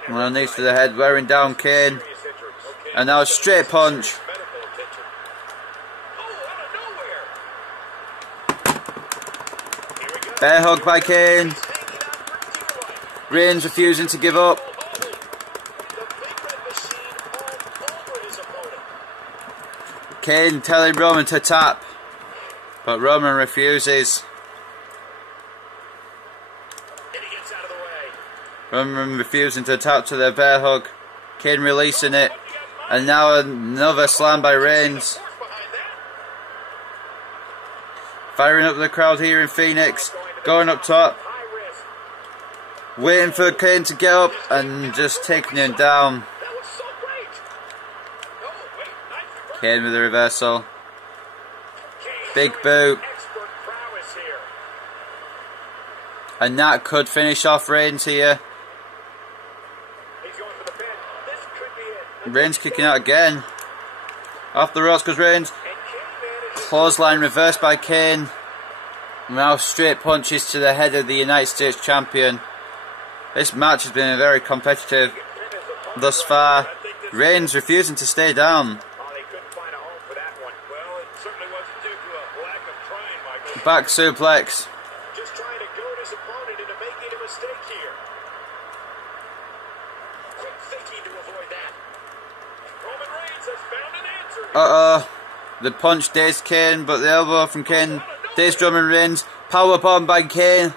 One knees to the head, wearing down Kane. And now a straight punch. Bear hug by Kane. Reigns refusing to give up. Kane telling Roman to tap, but Roman refuses. Roman refusing to tap to the bear hug. Kane releasing it. And now another slam by Reigns. Firing up the crowd here in Phoenix. Going up top. Waiting for Kane to get up and just taking him down. Kane with the reversal. Big boot. And that could finish off Reigns here. Reigns kicking out again. Off the ropes goes Reigns. Clothesline reversed by Kane. Now straight punches to the head of the United States Champion. This match has been very competitive thus far. Reigns refusing to stay down. Back suplex. Just trying to goad his opponent into making a mistake here. Quick thinking to avoid that. Roman Reigns has found an answer. The punch dazed Kane, but the elbow from Kane dazed Roman Reigns. Powerbomb by Kane.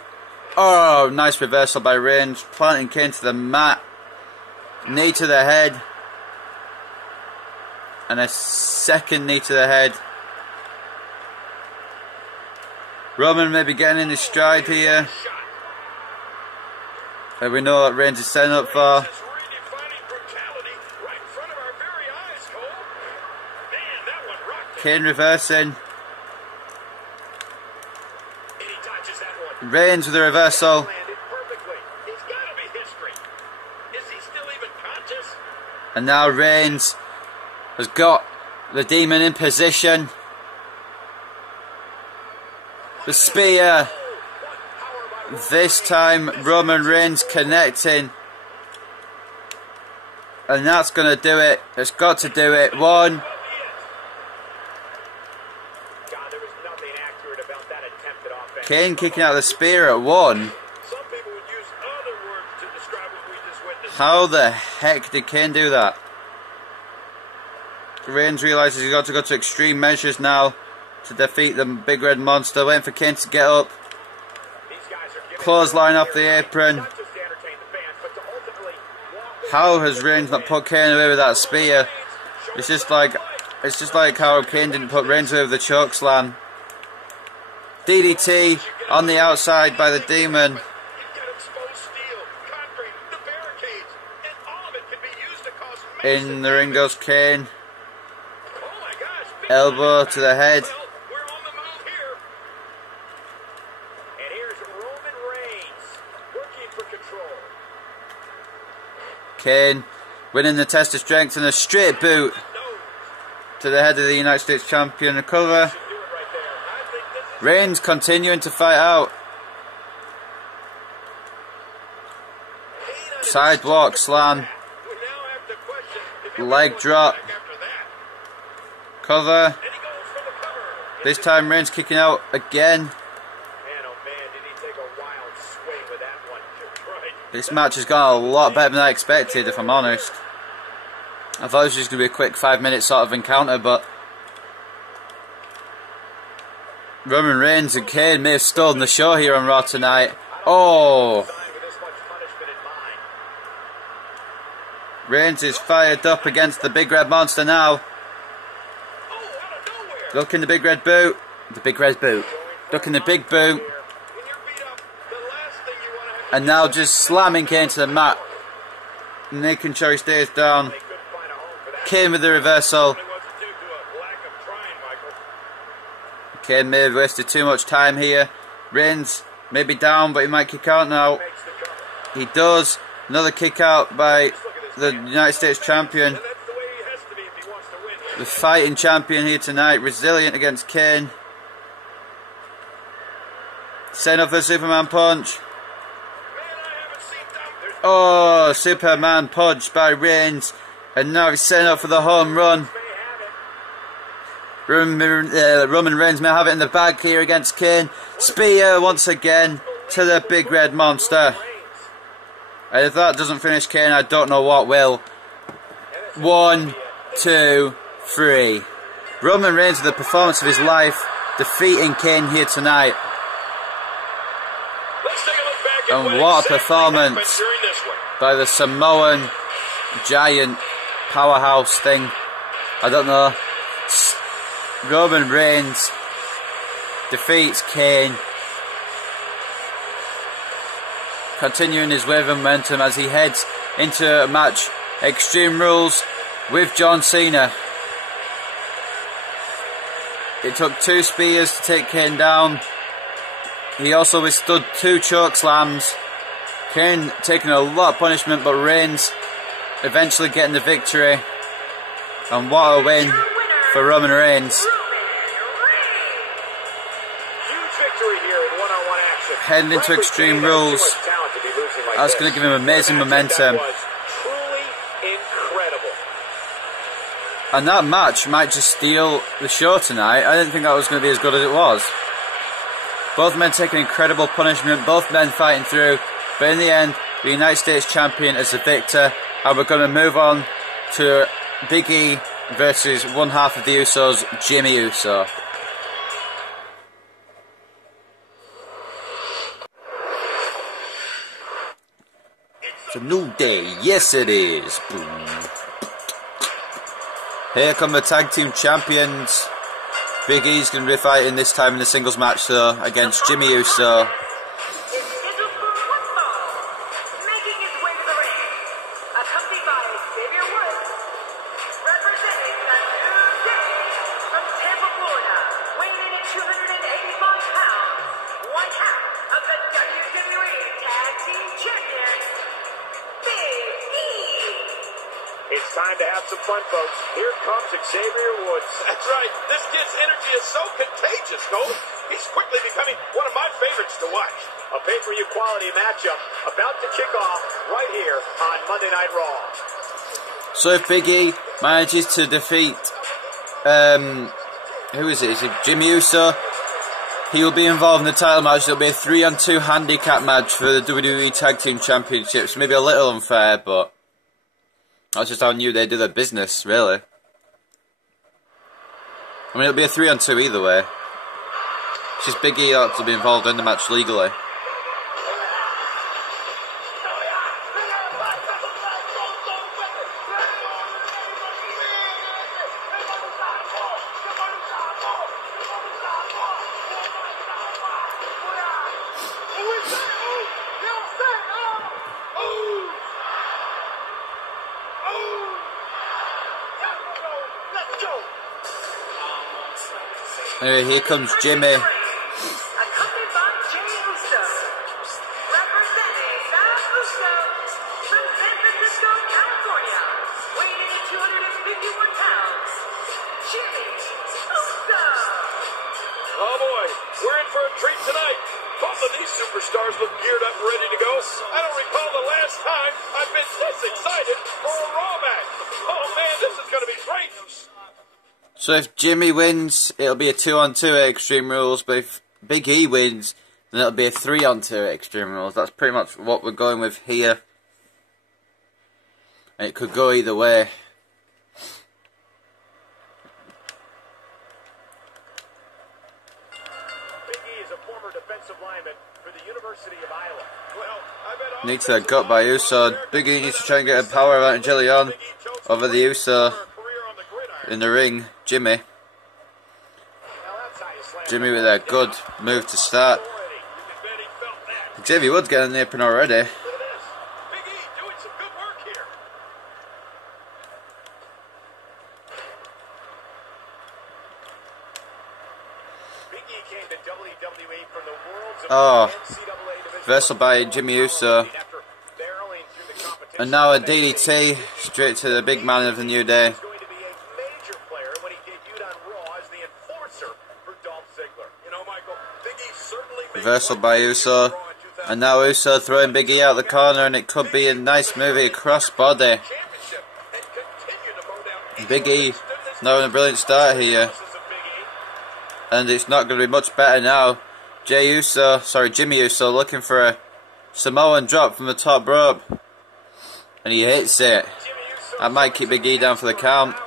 Oh, nice reversal by Reigns, planting Kane to the mat. Knee to the head. And a second knee to the head. Roman may be getting in his stride here. And we know what Reigns is setting up for. Kane reversing. Reigns with a reversal. And now Reigns has got the Demon in position. The spear. This time Roman Reigns connecting. And that's going to do it. It's got to do it. 1. Kane kicking out the spear at 1. How the heck did Kane do that? Reigns realises he's got to go to extreme measures now to defeat the big red monster. Waiting for Kane to get up. Clothesline off the apron. How has Reigns not put Kane away with that spear? It's just like how Kane didn't put Reigns away with the choke slam. DDT on the outside by the Demon. In the ring goes Kane. Elbow to the head. Kane winning the test of strength and a straight boot to the head of the United States Champion. Recover. Reigns continuing to fight out. Sidewalk slam. Leg drop. Cover. This time Reigns kicking out again. Man, oh man, did he take a wild swing with that one. Right This match has gone a lot better than I expected, if I'm honest. I thought it was just going to be a quick 5-minute sort of encounter, but Roman Reigns and Kane may have stolen the show here on Raw tonight. Oh! Reigns is fired up against the Big Red Monster now. Ducking the Big Red Boot. The Big Red Boot. Ducking the Big Boot. And now just slamming Kane to the mat. Making sure he stays down. Kane with the reversal. Kane may have wasted too much time here. Reigns may be down, but he might kick out now. He does. Another kick out by the United States Champion. The fighting champion here tonight. Resilient against Kane. Setting up for a Superman punch. Oh, Superman punch by Reigns. And now he's setting up for the home run. Roman Reigns may have it in the bag here against Kane. Spear once again to the Big Red Monster. And if that doesn't finish Kane, I don't know what will. 1, 2, 3. Roman Reigns with the performance of his life, defeating Kane here tonight. And what a performance by the Samoan giant powerhouse thing. I don't know. Roman Reigns defeats Kane, continuing his wave of momentum as he heads into a match, Extreme Rules, with John Cena. It took 2 spears to take Kane down. He also withstood 2 choke slams. Kane taking a lot of punishment, but Reigns eventually getting the victory. And what a win for Roman Reigns. Heading into Extreme Rules. That's going to give him amazing momentum. And that match might just steal the show tonight. I didn't think that was going to be as good as it was. Both men taking incredible punishment, both men fighting through. But in the end, the United States Champion is the victor. And we're going to move on to Big E versus one half of the Usos, Jimmy Uso. It's a new day. Yes, it is. Boom. Here come the tag team champions. Big E's going to be fighting this time in the singles match though against Jimmy Uso. Making his way to the ring, accompanied by Xavier Woods, representing the New Day from Tampa, Florida, weighing in at 285 pounds, one half of the WWE Tag Team Champions, Big E. It's time to have some fun, folks. Here comes Xavier Woods. That's right. This kid's energy is so contagious, Cole. He's quickly becoming one of my favorites to watch. A pay-per-view quality matchup about to kick off right here on Monday Night Raw. So if Big E manages to defeat, who is it? Is it Jimmy Uso? He will be involved in the title match. It'll be a 3-on-2 handicap match for the WWE Tag Team Championships. Maybe a little unfair, but that's just how new they do their business, really. I mean, it'll be a 3-on-2 either way. It's just Big E ought to be involved in the match legally. Anyway, here comes Jimmy. Accompanied by Jey Uso, representing the Usos from San Francisco, California, weighing in at 251 pounds, Jimmy Uso. Oh boy, we're in for a treat tonight. Both of these superstars look geared up and ready to go. I don't recall the last time I've been this excited for a Raw match. Oh man, this is going to be great. So if Jimmy wins, it'll be a 2-on-2 at Extreme Rules, but if Big E wins, then it'll be a 3-on-2 at Extreme Rules. That's pretty much what we're going with here. And it could go either way. Needs a gut by Uso. Big E needs to try and get a power out of Jelly on over the Uso in the ring. Jimmy with a good move to start. Xavier Woods getting the apron already. Oh, reversal by Jimmy Uso. And now a DDT straight to the big man of the New Day. Reversal by Uso. And now Uso throwing Big E out the corner, and it could be a nice movie cross body. Big E now in a brilliant start here. And it's not going to be much better now. Jimmy Uso looking for a Samoan drop from the top rope. And he hits it. That might keep Big E down for the count.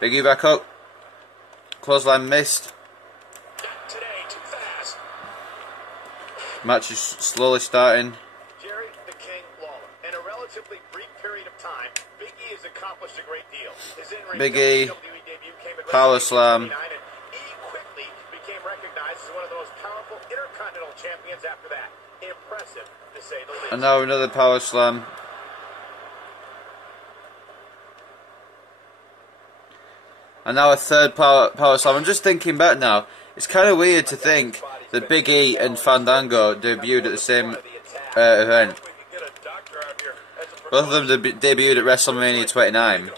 Big E back up. Clothesline missed. Match is slowly starting. Jerry, the King Lawler. In a relatively brief period of time, Big E has accomplished a great deal. His in-ring Big E, WWE debut came at power slam. and he quickly became recognized as one of the most powerful intercontinental champions after that. Impressive, to say the least. And now another power slam. And now a third power slam. I'm just thinking back now. It's kind of weird to think that Big E and Fandango debuted at the same event. Both of them debuted at WrestleMania 29.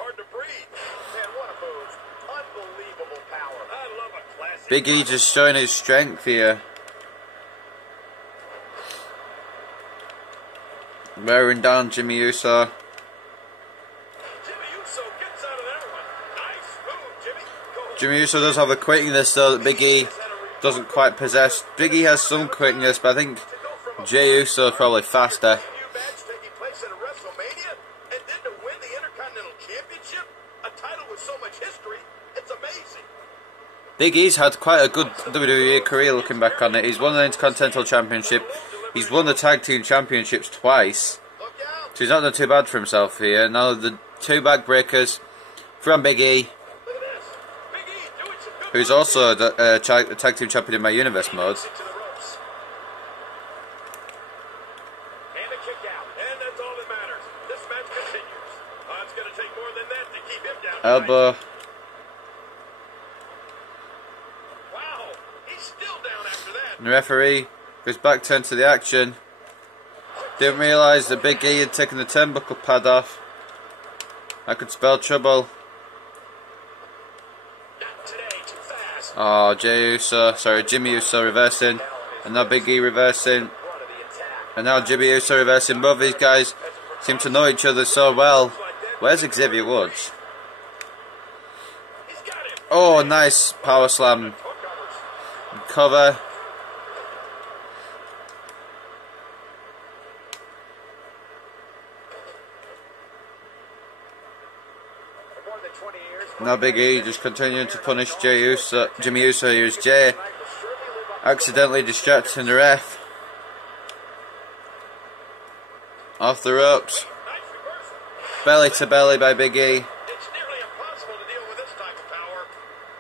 Big E just showing his strength here. Wearing down Jimmy Uso. Jimmy Uso does have a quickness though that Big E doesn't quite possess. Big E has some quickness, but I think Jey Uso is probably faster. Big E's had quite a good WWE career looking back on it. He's won the Intercontinental Championship. He's won the Tag Team Championships twice. So he's not done too bad for himself here. Now the 2 backbreakers from Big E, who's also a Tag Team Champion in my Universe mode. Elbow. And the referee goes back, turned to the action. Didn't realise that Big E had taken the turnbuckle pad off. That could spell trouble. Oh, Jimmy Uso reversing. And now Big E reversing. And now Jimmy Uso reversing. Both these guys seem to know each other so well. Where's Xavier Woods? Oh, nice power slam. Cover. Now Big E just continuing to punish Jimmy Uso here as Jey accidentally distracting the ref. Off the ropes. Belly to belly by Big E.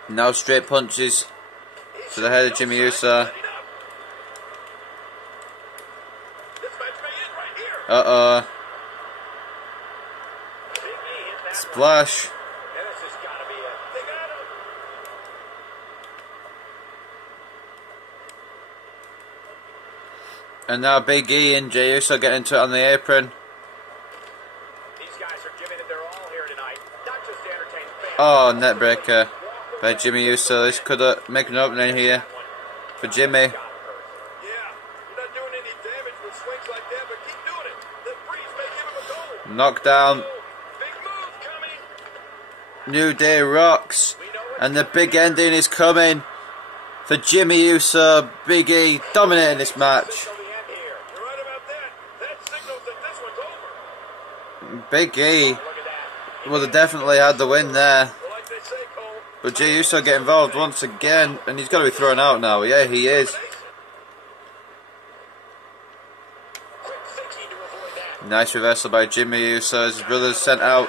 Now straight punches to the head of Jimmy Uso. Uh-oh. Splash. And now Big E and Jey Uso get into it on the apron. Oh, net breaker by Jimmy Uso. This could make an opening here for Jimmy. Knockdown. New Day rocks. And the big ending is coming. for Jimmy Uso. Big E dominating this match. Big E would have definitely had the win there. But Jey Uso get involved once again, and he's got to be thrown out now. Yeah, he is. Nice reversal by Jimmy Uso as his brother's sent out.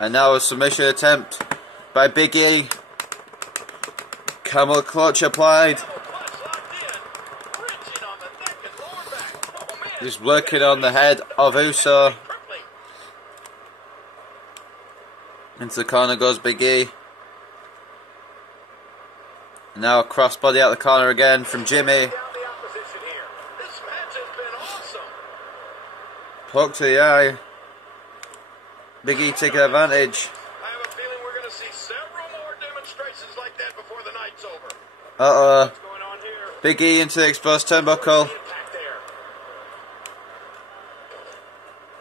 And now a submission attempt by Big E. Camel clutch applied. He's working on the head of Uso. Into the corner goes Big E. And now a crossbody out the corner again from Jimmy. Poke to the eye. Big E taking advantage. I have a feeling we're going to see several more demonstrations like that before the night's over. Uh-oh. What's going on here? Big E into the exposed turnbuckle. Impact there.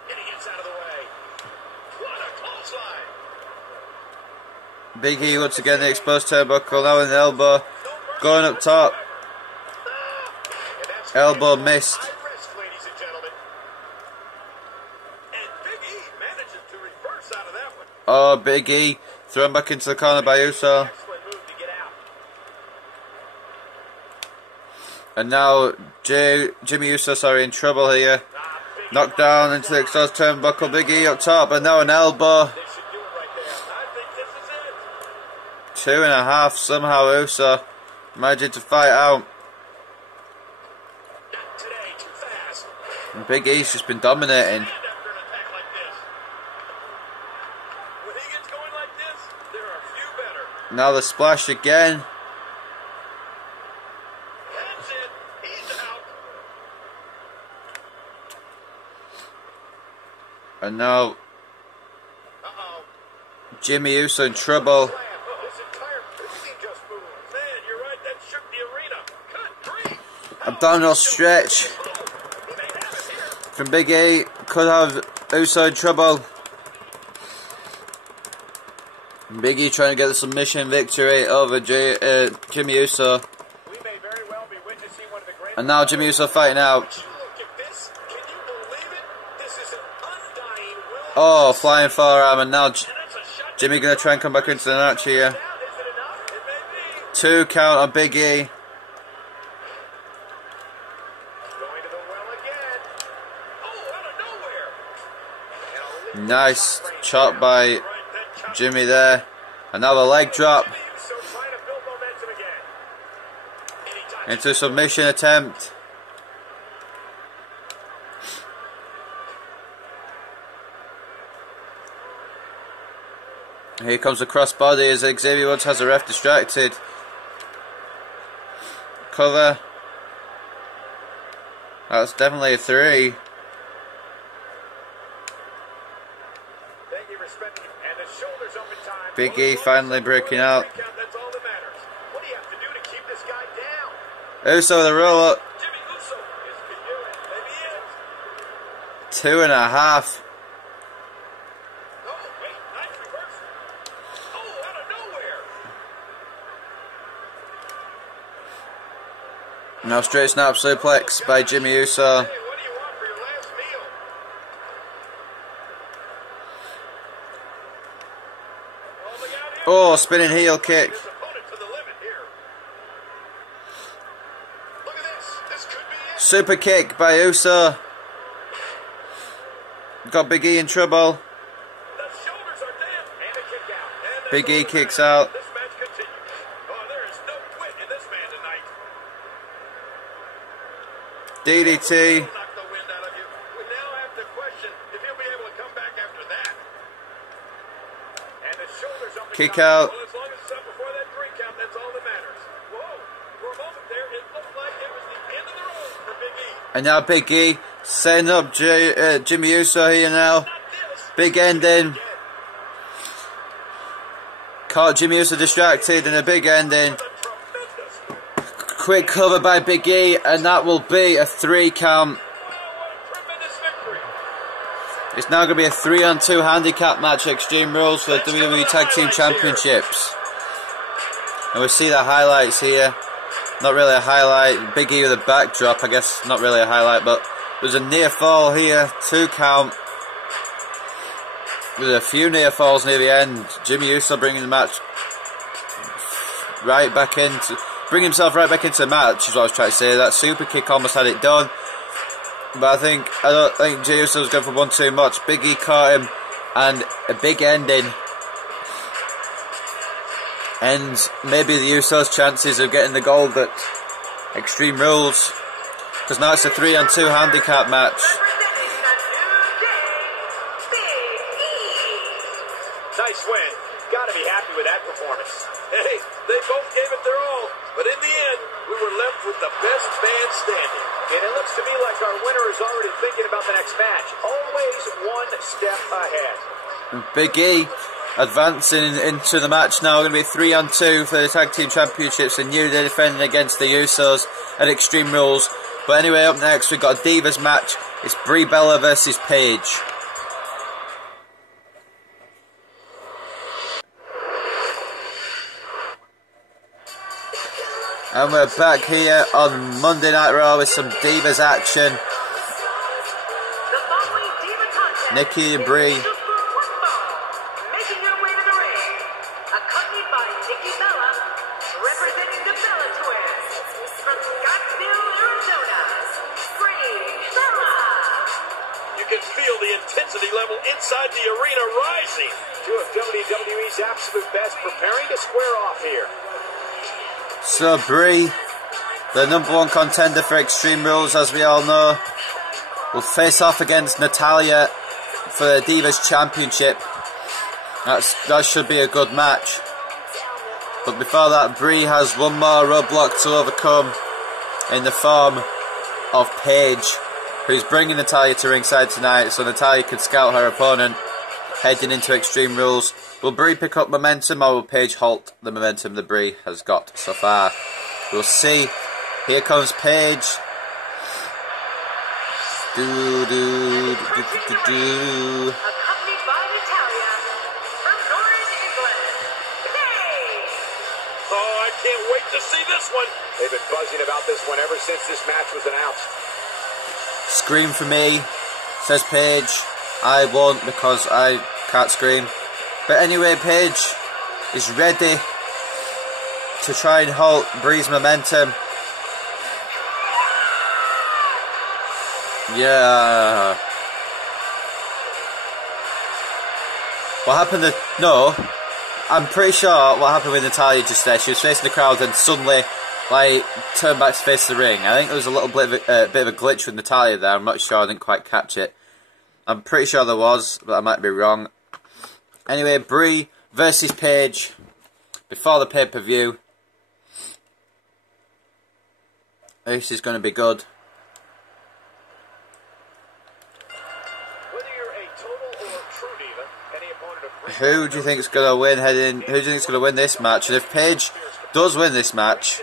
And he gets out of the way. What a clothesline. Big E once again the exposed turnbuckle. Now in the elbow. Going up top. Elbow missed. Oh, Big E thrown back into the corner by Uso. And now Jimmy Uso, in trouble here. Knocked down into the exposed turnbuckle. Big E up top, and now an elbow. 2.5 somehow Uso managed to fight out. And Big E's just been dominating. Now the splash again. That's it. He's out. And now Jimmy Uso in trouble. This entire building just moved. Man, you're right. That shook the arena. Good grief. Abdominal stretch from Big E. Could have Uso in trouble. Big E trying to get the submission victory over Jimmy Uso. And now Jimmy Uso fighting out. Oh, flying forearm, and now Jimmy going to try and come back into the match here. 2 count on Big E. Nice chop by Jimmy there. Another leg drop. Into a submission attempt. Here comes the crossbody as Xavier Woods has the ref distracted. Cover. That's definitely a 3. Big E finally breaking out. Uso the roll up. 2.5. Now straight snap suplex by Jimmy Uso. Oh, spinning heel kick. Super kick by Uso. Got Big E in trouble. Big E kicks out. DDT. Kick out. And now Big E setting up Jimmy Uso here now. Big ending. Caught Jimmy Uso distracted and a big ending. Quick cover by Big E, and that will be a 3 count. It's now going to be a 3-on-2 handicap match, Extreme Rules for the WWE Tag Team Championships. And we see the highlights here. Not really a highlight. Big E with a backdrop, I guess not really a highlight, but there's a near fall here. 2 count. With a few near falls near the end. Jimmy Uso bringing the match right back into, bring himself right back into the match is what I was trying to say. That super kick almost had it done. But I don't think Jey Uso was going for one too much. Big E caught him and a big ending. Ends maybe the Usos' chances of getting the gold at Extreme Rules. Because now it's a 3-on-2 handicap match. Nice win. Gotta be happy with that performance. Hey, they both gave it their all, but in the end, we were left with the best man standing. And it looks to me like our winner is already thinking about the next match. Always one step ahead. Big E advancing into the match now. Going to be 3-on-2 for the Tag Team Championships. And they're defending against the Usos at Extreme Rules. But anyway, up next we've got a Divas match. It's Brie Bella versus Paige. And we're back here on Monday Night Raw with some Divas action. Nikki and Brie. Making her way to the ring, accompanied by Nikki Bella, representing the Bella Twins. From Scottsdale, Arizona, Brie Bella. You can feel the intensity level inside the arena rising. Two of WWE's absolute best preparing to square off here. So Brie, the #1 contender for Extreme Rules, as we all know, will face off against Natalya for the Divas Championship. That should be a good match. But before that, Brie has one more roadblock to overcome in the form of Paige, who's bringing Natalya to ringside tonight so Natalya can scout her opponent heading into Extreme Rules. Will Brie pick up momentum or will Paige halt the momentum that Brie has got so far? We'll see. Here comes Paige. Accompanied by Natalya, from Northern England, Paige. Oh, I can't wait to see this one. They've been buzzing about this one ever since this match was announced. Scream for me, says Paige. I won't because I can't scream. But anyway, Paige is ready to try and halt Brie's momentum. Yeah. What happened no, I'm pretty sure what happened with Natalya just there, she was facing the crowd and suddenly turned back to face the ring. I think there was a little bit of a glitch with Natalya there. I'm not sure, I didn't quite catch it. I'm pretty sure there was, but I might be wrong. Anyway, Brie versus Paige before the pay-per-view. This is going to be good. Whether you're a total or true diva, any opponent of Brie Who do you think is going to win Who do you think is going to win this match? And if Paige does win this match,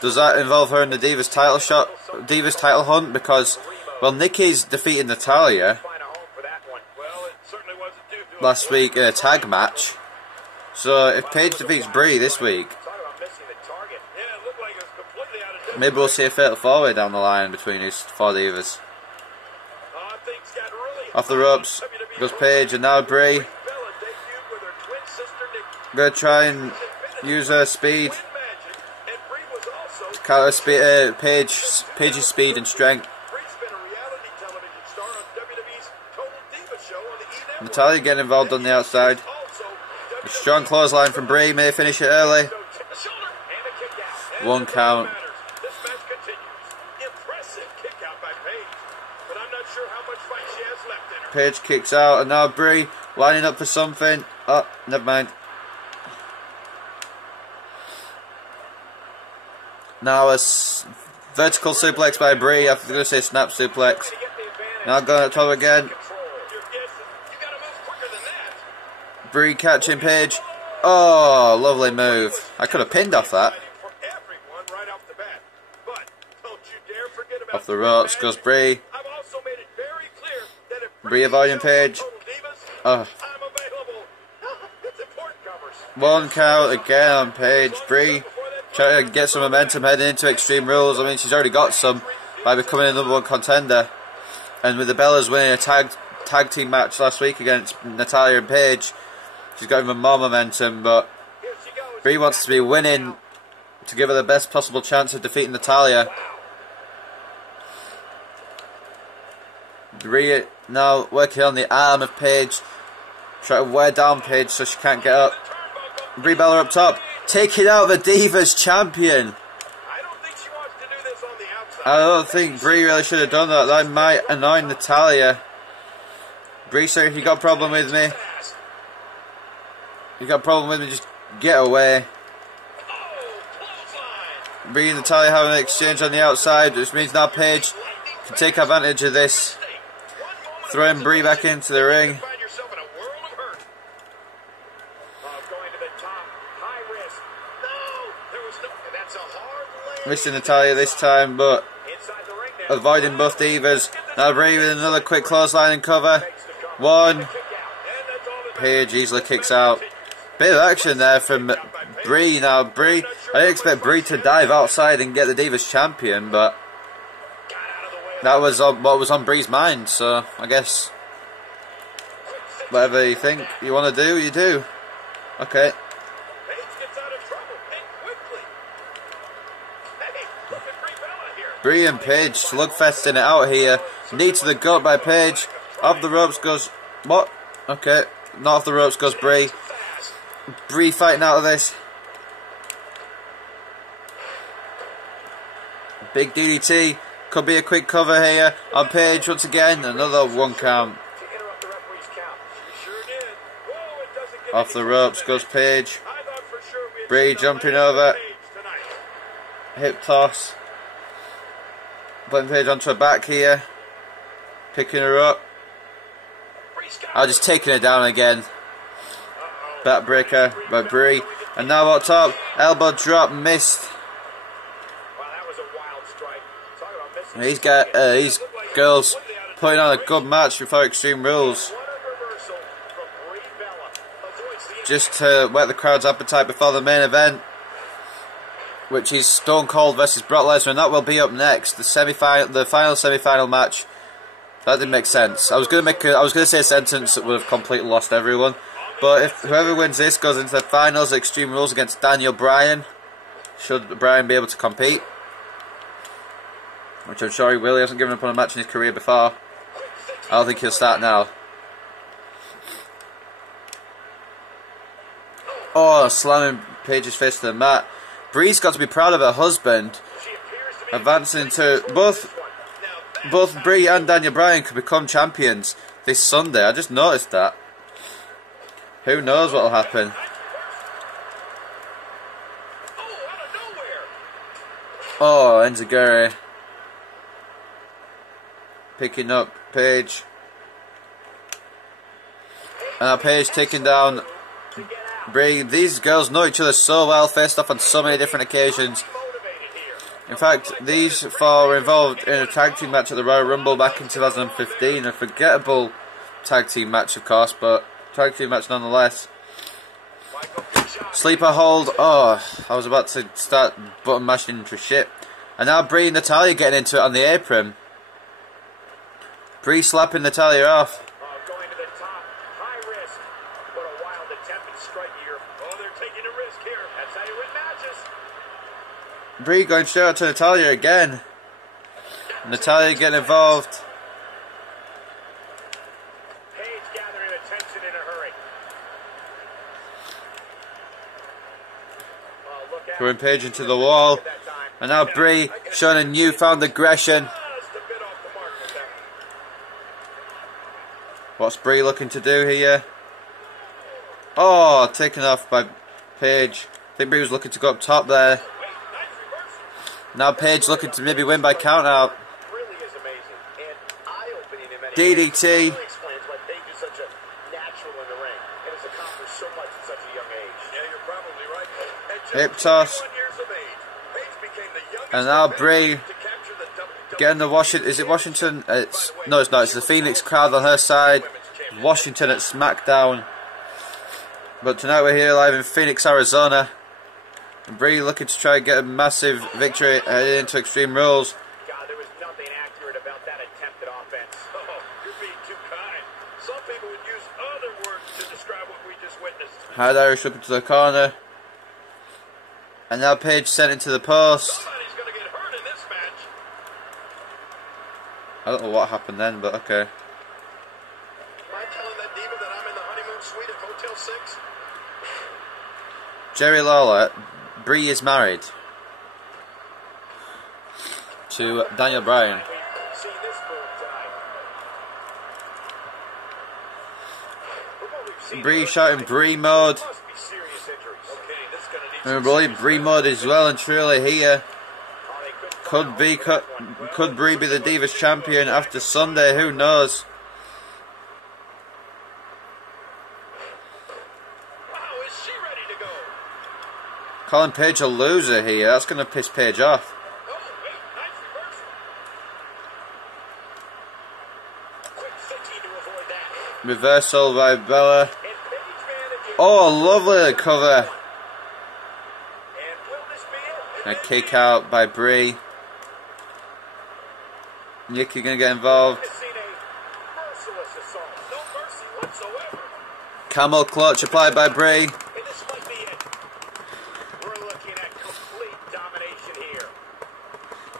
does that involve her in the Divas title shot, Divas title hunt? Because, well, Nikki's defeating Natalya last week in a tag match. So if Paige defeats Brie this week, maybe we'll see a fatal four-way down the line between these four Divas. Off the ropes goes Paige, and now Brie. Gonna try and use her speed to counter Paige's speed and strength. Natalya getting involved on the outside. A strong clothesline from Brie, may finish it early. 1 count. Paige kicks out, and now Brie lining up for something. Oh, never mind. Now a vertical suplex by Brie. I was going to say snap suplex. Now going up top again. Brie catching Paige. Oh, lovely move. I could have pinned off that. Off the ropes goes Brie. Brie avoiding Paige. Oh. 1 count again on Paige. Brie trying to get some momentum heading into Extreme Rules. I mean, she's already got some by becoming a #1 contender. And with the Bellas winning a tag team match last week against Natalya and Paige, she's got even more momentum. But Brie wants to be winning to give her the best possible chance of defeating Natalya. Brie now working on the arm of Paige, trying to wear down Paige so she can't get up. Brie Bella up top, taking out the Divas champion. I don't think Brie really should have done that. That might annoy Natalya. Brie, sir, if you got a problem with me, just get away. Brie and Natalya having an exchange on the outside, which means now Paige can take advantage of this, throwing Brie back into the ring. Missing Natalya this time, but avoiding both Divas. Now Brie with another quick clothesline and cover. 1. Paige easily kicks out. Bit of action there from Brie. Now Brie, I didn't expect Brie to dive outside and get the Divas champion, but that was what was on Brie's mind. So I guess whatever you think you want to do, you do. Okay. Brie and Paige slugfesting it out here. Knee to the gut by Paige. Off the ropes goes... What? Okay. Not off the ropes goes Brie. Brie fighting out of this. Big DDT. Could be a quick cover here on Paige once again. Another 1 count. Off the ropes goes Paige. Brie jumping over. Hip toss. Putting Paige onto her back here. Picking her up. Just taking her down again. Backbreaker by Brie. And now up top. Elbow drop missed. And these girls putting on a good match before Extreme Rules. Just to whet the crowd's appetite before the main event, which is Stone Cold versus Brock Lesnar, and that will be up next. The final semi-final match. That didn't make sense. I was gonna say a sentence that would have completely lost everyone. But if whoever wins this goes into the finals, Extreme Rules against Bryan. Should Bryan be able to compete? Which I'm sure he will. He hasn't given up on a match in his career before. I don't think he'll start now. Oh, slamming Paige's face to the mat. Brie's got to be proud of her husband. Advancing to both Brie and Bryan could become champions this Sunday. I just noticed that. Who knows what will happen? Oh, Enziguri picking up Paige. And now Paige taking down Brie. These girls know each other so well, faced off on so many different occasions. In fact, these four were involved in a tag team match at the Royal Rumble back in 2015. A forgettable tag team match, of course, but tag team match nonetheless. Sleeper hold. Oh, I was about to start button mashing for shit. And now Brie and Natalya getting into it on the apron. Brie slapping Natalya off. Going to the top, high risk. What a wild attempt at strike here. Oh, they're taking a risk here. That's how you win matches. Brie going straight out to Natalya again. Natalya getting involved. Paige gathering attention in a hurry. Oh, look out. Throwing Paige into the wall. And now Brie showing a newfound aggression. What's Brie looking to do here? Oh, taken off by Paige. I think Brie was looking to go up top there. Now Paige looking to maybe win by count out. DDT. Hip toss. And now Brie getting the Washington. Is it Washington? No, it's not. It's the Phoenix crowd on her side. Washington at SmackDown. But tonight we're here live in Phoenix, Arizona. And Brie looking to try and get a massive victory heading into Extreme Rules. God, there was nothing accurate about that attempted offense. Oh, you're being too kind. Some people would use other words to describe what we just witnessed. Hard Irish up into the corner. And now Paige sent into the post. Somebody's going to get hurt in this match. I don't know what happened then, but okay. Am I telling that diva that I'm in the honeymoon suite at Motel 6? Jerry Lawler, Brie is married to Daniel Bryan. We've seen this move tonight. From what we've seen, Brie shouting Brie mode. there must be serious injuries. Okay, this is going to need And I some believe Brie mode is well and truly here. Oh, they couldn't Could Brie be the Divas champion after Sunday? Who knows? Wow, is she ready to go? Calling Paige a loser here. That's going to piss Paige off. Oh, wait, nice reversal. quick thinking to avoid that. Reversal by Bella. And Paige managing. Oh, lovely cover. And will this be it? And a kick out by Brie. Nikki going to get involved. We've seen a merciless assault. No mercy whatsoever. Camel clutch applied by Brie. And this might be it. We're looking at complete domination here.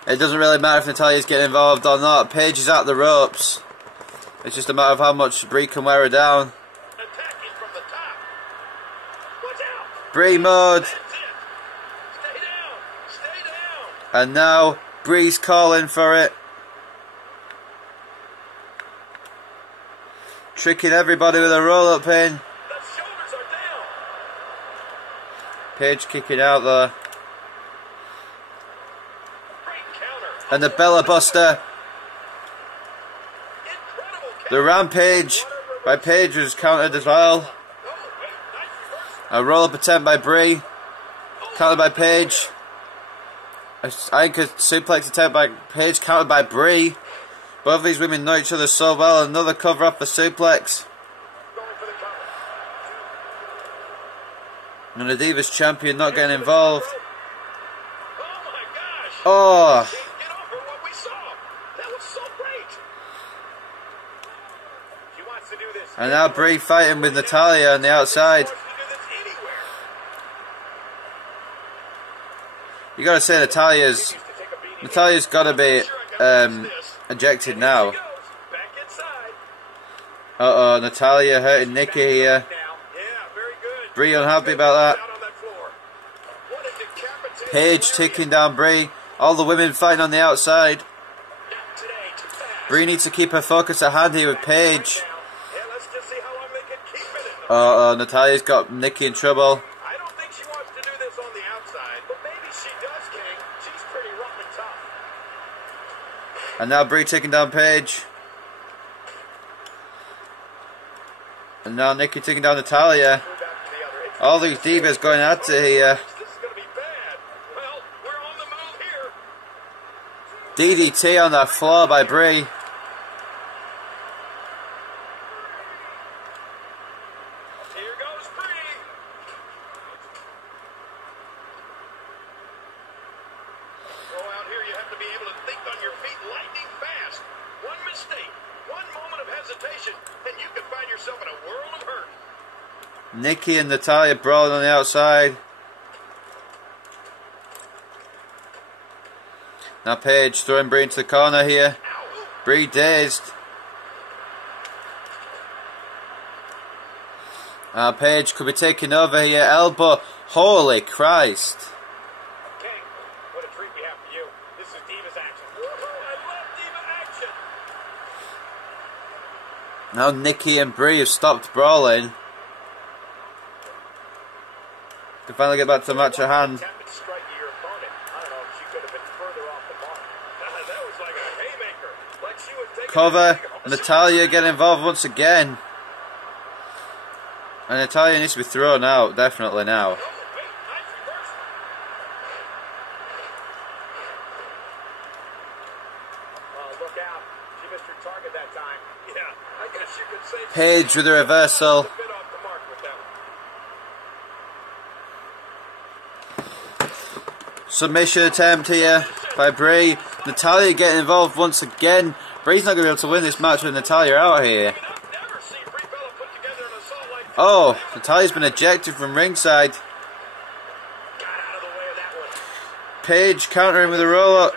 It doesn't really matter if Natalya's getting involved or not. Paige is at the ropes. It's just a matter of how much Brie can wear her down. Attacking from the top. Watch out. Brie mode. That's it. Stay down. Stay down. And now Brie's calling for it. Tricking everybody with a roll-up pin. The shoulders are down. Paige kicking out there. Great counter. And the Bella Buster. Incredible counter. The Rampage by Paige was countered as well. Oh, wait, nice reversal. A roll-up attempt by Brie. Countered by Paige. A anchor suplex attempt by Paige, countered by Brie. Both these women know each other so well. Another cover up the suplex. Going for the cover. And the Divas champion not getting involved. Oh, my gosh. Oh, Can't get over what we saw. That was so great. She wants to do this. and now Brie fighting with Natalya on the outside. She wants to do this anywhere. You gotta say Natalya's got to be ejected now. Back inside. Uh-oh, Natalya hurting Nikki here. Now, Yeah, very good. Brie unhappy about that. Out on that floor. What a decapitating Paige taking down Brie. All the women fighting on the outside. not today, too fast. Brie needs to keep her focus at hand here with Paige. Yeah, let's just see how long they can keep it in. Uh-oh, Natalya's got Nikki in trouble. I don't think she wants to do this on the outside. But maybe she does, King. She's pretty rough and tough. And now Brie taking down Paige. And now Nikki taking down Natalya. Move back to the other. It's All these divas going at it here. This is going to be bad. Well, we're on the move here. DDT on that floor by Brie. Here goes Brie. Go out here, you have to be able to think on your feet lightning fast. One mistake, one moment of hesitation, and you can find yourself in a world of hurt. Nikki and Natalya brawling on the outside. Now Paige throwing Brie into the corner here. Brie dazed. Now Paige could be taking over here. Elbow. Holy Christ. King, what a treat we have for you. This is Divas action. I love diva action. Now Nikki and Brie have stopped brawling. Can finally get back to the match at hand. Attempted strike at your opponent. I don't know if she could have been further off the mark. That was like a haymaker. Like she would take Cover. Natalya getting involved once again. And Natalya needs to be thrown out, definitely now. Oh, wait, nice reversal. Look out. She missed her target that time. Yeah, I guess you could say Paige with a reversal. a bit off the mark with that one. Submission attempt here by Brie. Natalya getting involved once again. Brie's not going to be able to win this match with Natalya out here. Oh, Natalya's been ejected from ringside. Paige countering with a roll-up.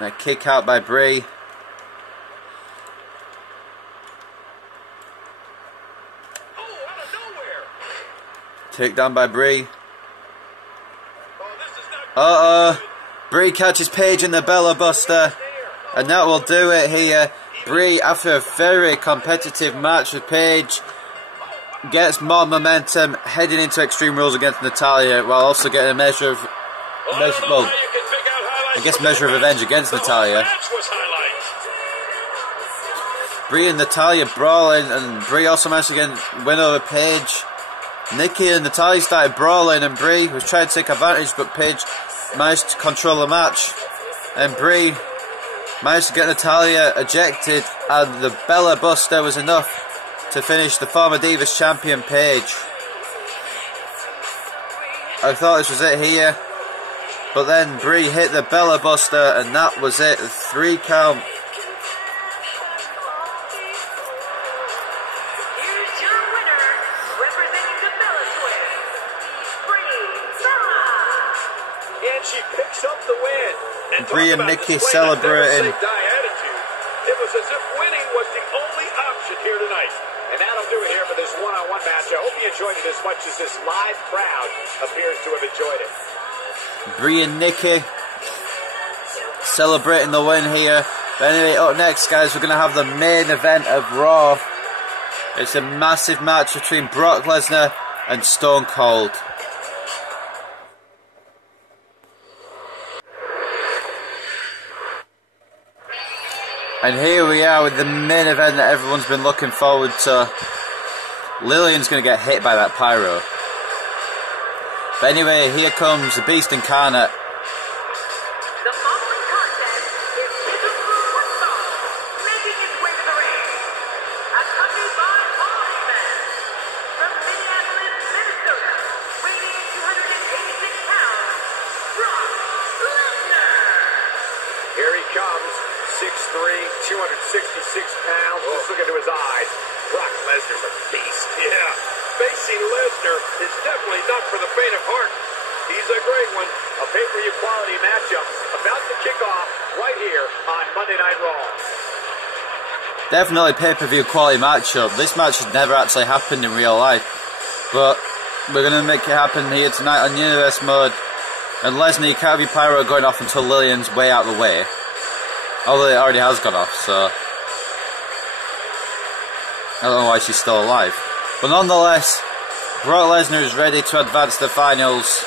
A kick out by Brie. Take down by Brie. Brie catches Paige in the Bella Buster. And that will do it here. Brie, after a very competitive match with Paige, gets more momentum heading into Extreme Rules against Natalya, while also getting a measure of revenge against Natalya. Brie and Natalya brawling, and Brie also managed to win over Paige. Nikki and Natalya started brawling, and Brie was trying to take advantage, but Paige managed to control the match. And Brie managed to get Natalya ejected, and the Bella Buster was enough to finish the former Divas champion Paige. I thought this was it here, but then Brie hit the Bella Buster, and that was it. 3 count. Here's your winner, representing the Bella Twins, Brie Bella. And she picks up the win. Brie and Nikki celebrating. It was as if winning was the only option here tonight. And that'll do it here for this one-on-one match. I hope you enjoyed it as much as this live crowd appears to have enjoyed it. Brie and Nikki celebrating the win here. But anyway, up next, guys, we're going to have the main event of Raw. It's a massive match between Brock Lesnar and Stone Cold. And here we are with the main event that everyone's been looking forward to. Lillian's going to get hit by that pyro. But anyway, here comes the Beast Incarnate. The following contest is scheduled for one fall, making its way to the ring. Accompanied by Paul Heyman from Minneapolis, Minnesota, weighing in 286 pounds, Brock Lesnar. Here he comes, 6'3", 266 pounds. Just look into his eyes. Brock Lesnar's a beast. Yeah, facing Lesnar is definitely not for the faint of heart. He's a great one. A pay-per-view quality matchup about to kick off right here on Monday Night Raw. Definitely pay-per-view quality matchup. This match has never actually happened in real life. But we're going to make it happen here tonight on Universe Mode. And Lesnar, you can't have your pyro going off until Lillian's way out of the way. Although it already has gone off, so I don't know why she's still alive. But nonetheless, Brock Lesnar is ready to advance to the finals.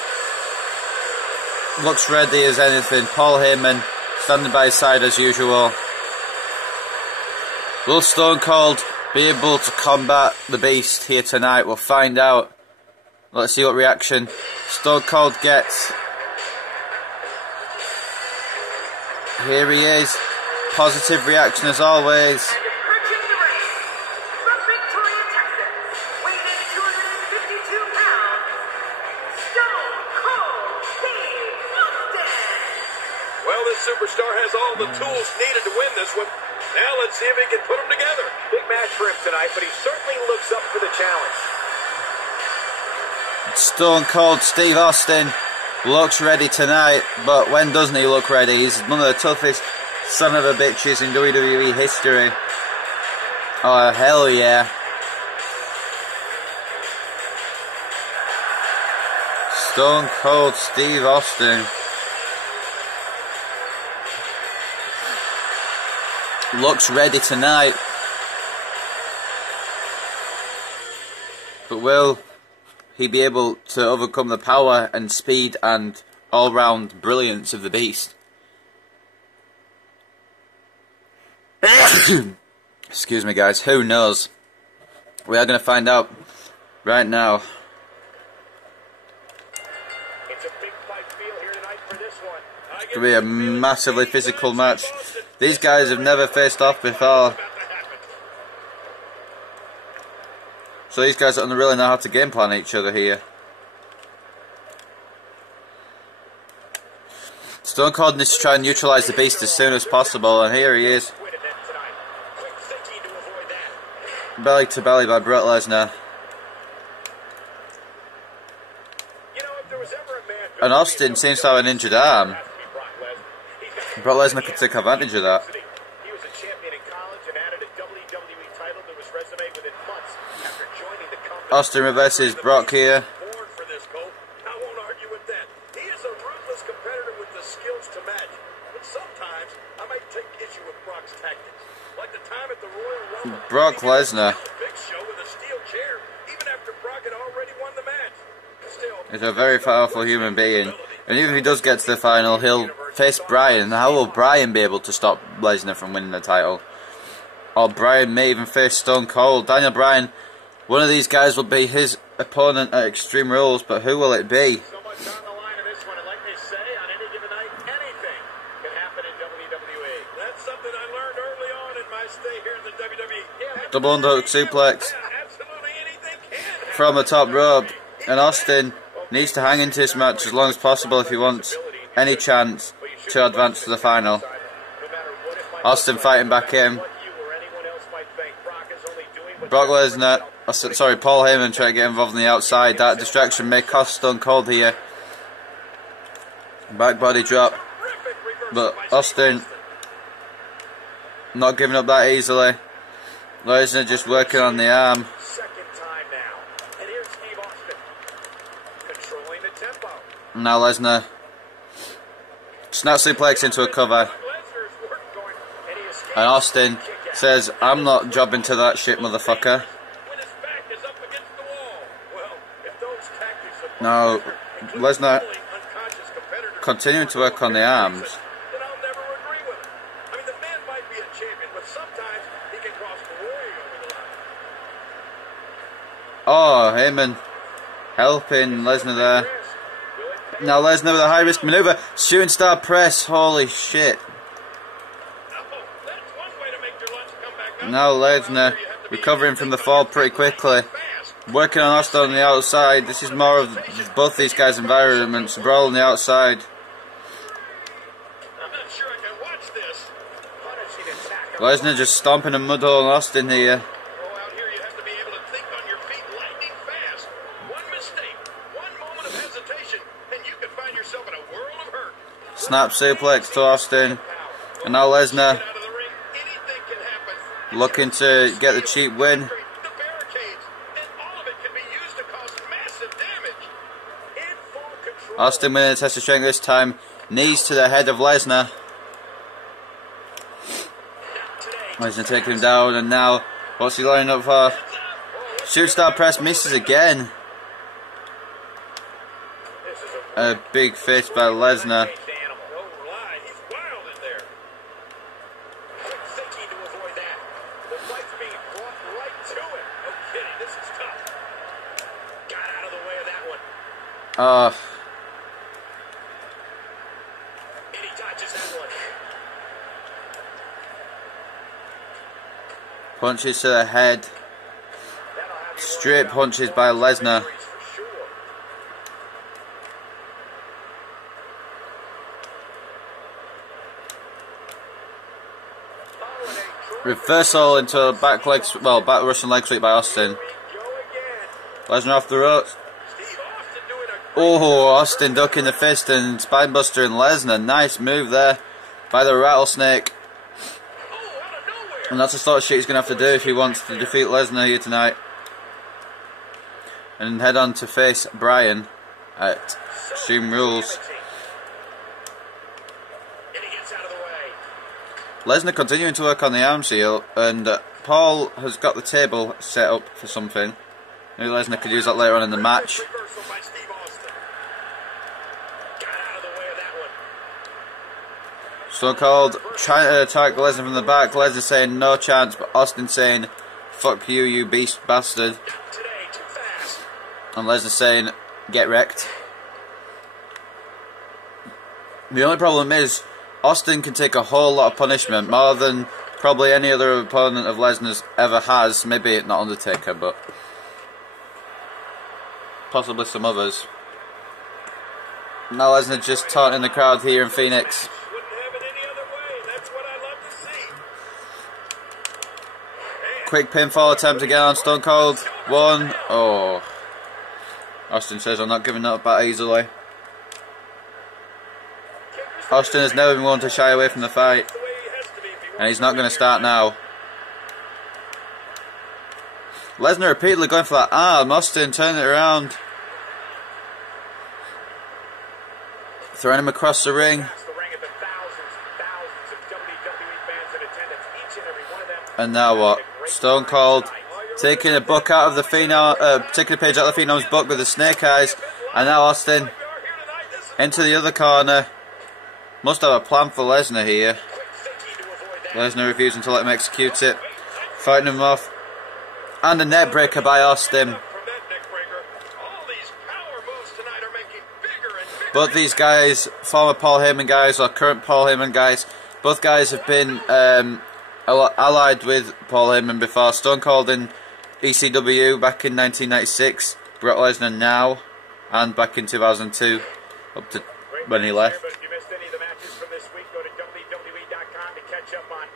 Looks ready as anything. Paul Heyman standing by his side as usual. Will Stone Cold be able to combat the Beast here tonight? We'll find out. Let's see what reaction Stone Cold gets. Here he is. Positive reaction as always. And approaching the ring, from Victoria, Texas, weighing in 252 pounds, Stone Cold Steve Austin. Well, this superstar has all the tools needed to win this one. Now let's see if he can put them together. Big match for him tonight, but he certainly looks up for the challenge. Stone Cold Steve Austin looks ready tonight, but when doesn't he look ready? He's one of the toughest son of a bitches in WWE history. Oh, hell yeah. Stone Cold Steve Austin looks ready tonight. But will he be able to overcome the power and speed and all-round brilliance of the Beast? Excuse me, guys. Who knows? We are going to find out right now. It's a big fight feel here tonight for this one. It's going to be a massively physical match. These guys have never faced off before. So these guys don't really know how to game plan each other here. Stone Cold needs to try and neutralise the Beast as soon as possible, and here he is. Belly to belly by Brock Lesnar. And Austin seems to have an injured arm. Brock Lesnar could take advantage of that. He was a champion in college and added a WWE title to his resume within months after joining the company. Austin reverses Brock here. Born for this, Cole. I won't argue with that. He is a ruthless competitor with the skills to match. But sometimes I might take issue with Brock's tactics. Like the time at the Royal Rumble. Brock Lesnar Big Show with a steel chair, even after Brock had already won the match. Still, is a very powerful human being. And even if he does get to the final, he'll face Bryan. How will Bryan be able to stop Lesnar from winning the title? Or Bryan may even face Stone Cold. Daniel Bryan, one of these guys will be his opponent at Extreme Rules, but who will it be? So much on the line in this one, and like they say, on any given night, anything can happen in WWE. that's something I learned early on in my stay here in the WWE. Double underhook suplex Absolutely anything can happen. from the top rope. And Austin needs to hang into this match as long as possible if he wants any chance to advance to the final. Austin fighting back in. Brock Lesnar, sorry, Paul Heyman trying to get involved on the outside. That distraction may cost Stone Cold here. Back body drop. But Austin not giving up that easily. Lesnar just working on the arm. Now Lesnar snap suplex into a cover. And Austin says, I'm not jobbing to that shit, motherfucker. Now Lesnar continuing to work on the arms. Oh, Heyman helping Lesnar there. Now Lesnar with a high risk maneuver. Shooting star press. Holy shit. Now Lesnar recovering from the fall pretty quickly. Working on Austin on the outside. This is more of both these guys' environments. Brawl on the outside. Lesnar just stomping a mud hole on Austin here. Snap suplex to Austin. And now Lesnar looking to get the cheap win. Austin winning the test of strength this time. Knees to the head of Lesnar. Lesnar taking him down, and now what's he lining up for? Shoot star press misses again. A big fist by Lesnar. Punches to the head. Straight punches by Lesnar. Reversal into a back Russian leg sweep by Austin. Lesnar off the ropes. Oh, Austin ducking the fist and spinebuster and Lesnar. Nice move there by the rattlesnake. And that's the sort of shit he's going to have to do if he wants to defeat Lesnar here tonight. And head on to face Bryan at Extreme Rules. Lesnar continuing to work on the arm seal, and Paul has got the table set up for something. Maybe Lesnar could use that later on in the match. Stone Cold trying to attack Lesnar from the back. Lesnar saying no chance, but Austin saying fuck you, you beast bastard. And Lesnar saying get wrecked. The only problem is Austin can take a whole lot of punishment, more than probably any other opponent of Lesnar's ever has. Maybe not Undertaker, but possibly some others. Now Lesnar just taunting the crowd here in Phoenix. Wouldn't have it any other way. That's what I love to see. Quick pinfall attempt again on Stone Cold. One. Oh. Austin says, I'm not giving up that easily. Austin has never been one to shy away from the fight. And he's not going to start now. Lesnar repeatedly going for that arm. Austin turning it around. Throwing him across the ring. And now what? Stone Cold taking a book out of the Phenom, taking a page out of the Phenom's book with the snake eyes. And now Austin into the other corner. Must have a plan for Lesnar here. Lesnar refusing to let him execute it. Fighting him off. And a neck breaker by Austin. Both these guys, former Paul Heyman guys or current Paul Heyman guys, both guys have been allied with Paul Heyman before. Stone Cold in ECW back in 1996, Brock Lesnar now, and back in 2002, up to when he left. If you missed any of the matches from this week, go to WWE.com to catch up on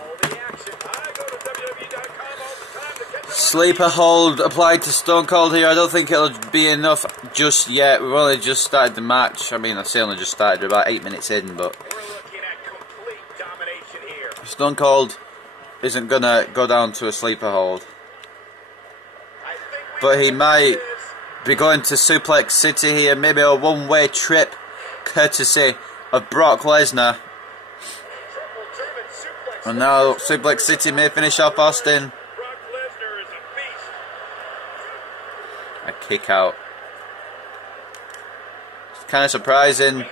all the action. I go to WWE.com all the time to catch up. Sleeper hold applied to Stone Cold here. I don't think it'll be enough just yet. We've only just started the match. I mean, I say only just started. We're about 8 minutes in, but We're looking at complete domination here. Stone Cold isn't gonna go down to a sleeper hold. But he might be going to Suplex City here. Maybe a one-way trip, courtesy of Brock Lesnar. And now Suplex City may finish off Austin. Brock Lesnar is a beast. A kick out. It's kind of surprising.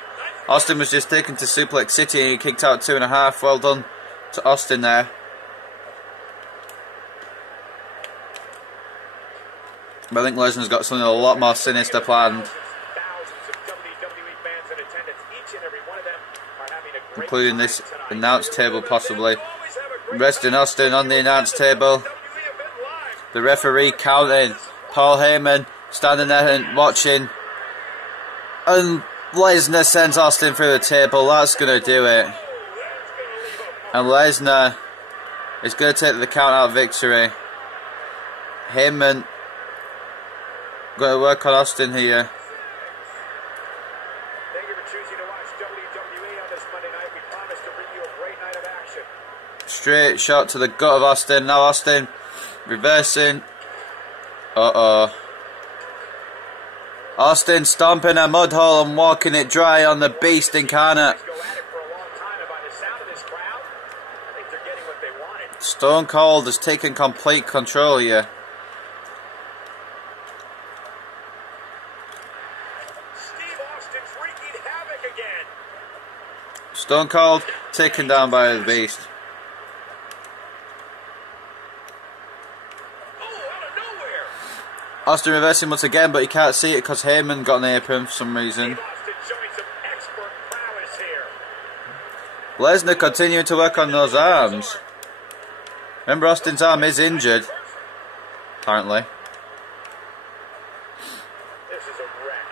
Austin was just taken to Suplex City and he kicked out 2.5. Well done to Austin there. But I think Lesnar's got something a lot more sinister planned. Including this announce table possibly. Resting Austin on the announce table. The referee counting. Paul Heyman standing there and watching. And Lesnar sends Austin through the table. That's going to do it. And Lesnar is going to take the count out victory. Heyman going to work on Austin here. Thank you for choosing to watch WWE on this Monday night. We promise to bring you a great night of action. Straight shot to the gut of Austin. Now Austin reversing. Uh-oh. Austin stomping a mud hole and walking it dry on the Beast incarnate. Go at it for a long time, and by the sound of this crowd, I think they're getting what they wanted. Stone Cold has taken complete control here. Steve Austin's wreaking havoc again. Stone Cold taken down by the Beast. Austin reversing once again, but he can't see it because Heyman got an apron for some reason. Austin showing some expert prowess here. Lesnar continuing to work on those arms. Remember, Austin's arm is injured, apparently. This is a wreck.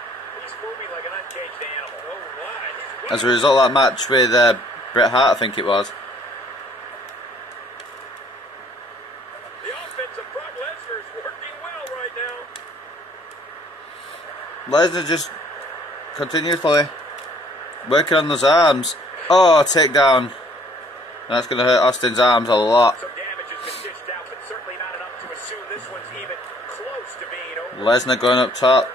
He's moving like an uncaged animal. Oh, my. As a result of that match with Bret Hart, I think it was. The offense of Brock Lesnar is working well right now. Lesnar just continuously working on those arms. Oh, takedown. That's going to hurt Austin's arms a lot. Some damage has been dished out, but certainly not enough to assume this one's even close to being over. Lesnar going up top.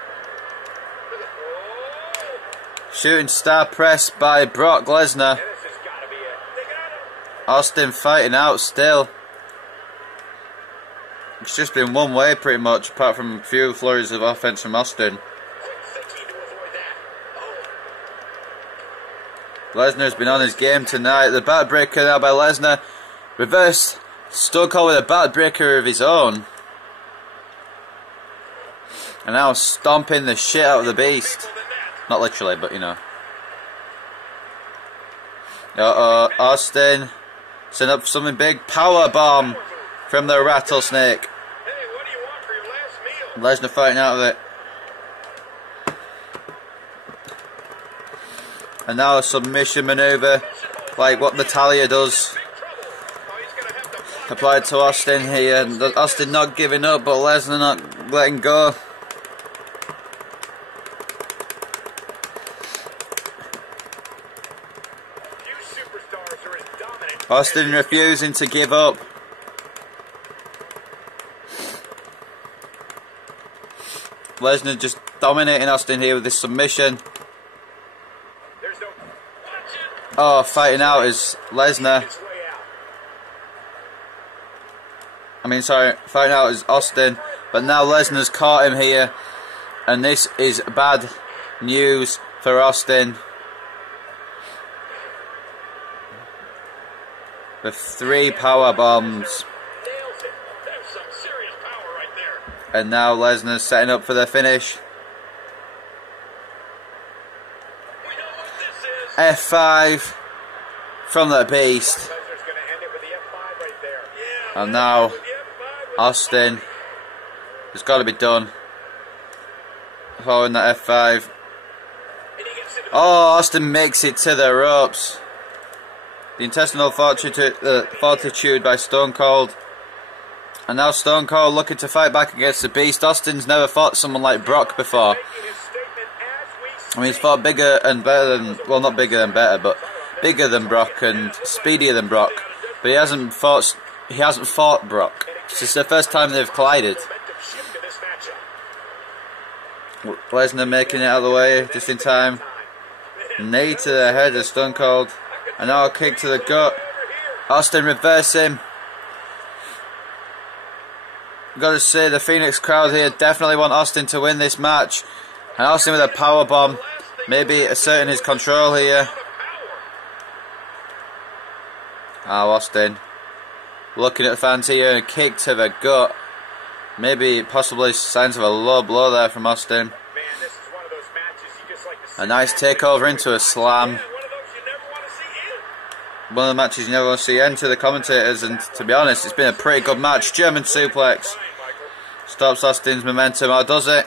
Shooting star press by Brock Lesnar. This has got to be it. They got him. Austin fighting out still. It's just been one way pretty much, apart from a few flurries of offense from Austin. Lesnar's been on his game tonight. The backbreaker now by Lesnar. Reverse. Stone Cold with a backbreaker of his own. And now stomping the shit out of the Beast. Not literally, but you know. Uh-oh, Austin. Send up something big. Power bomb from the rattlesnake. Hey, what do you want for your last meal? Lesnar fighting out of it. And now a submission maneuver, like what Natalya does. Applied to Austin here. Austin not giving up, but Lesnar not letting go. Austin refusing to give up. Lesnar just dominating Austin here with this submission. Oh, fighting out is Lesnar. Fighting out is Austin. But now Lesnar's caught him here. And this is bad news for Austin. With 3 power bombs. And now Lesnar's setting up for the finish. F5 from the Beast. And now Austin has got to be done. Following that F5. Oh, Austin makes it to the ropes. The intestinal fortitude by Stone Cold. And now Stone Cold looking to fight back against the Beast. Austin's never fought someone like Brock before. I mean, he's fought bigger and better than, well, not bigger and better, but bigger than Brock and speedier than Brock. But he hasn't fought Brock. This is the first time they've collided. Lesnar making it out of the way just in time. Knee to the head of Stone Cold. And now a kick to the gut. Austin reversing. Got to say, the Phoenix crowd here definitely want Austin to win this match. And Austin with a power bomb, maybe asserting his control here. Oh, Austin looking at the fans here, and a kick to the gut. Maybe possibly signs of a low blow there from Austin. A nice takeover into a slam. One of the matches you never want to see end to the commentators, and to be honest, it's been a pretty good match. German suplex stops Austin's momentum, or does it?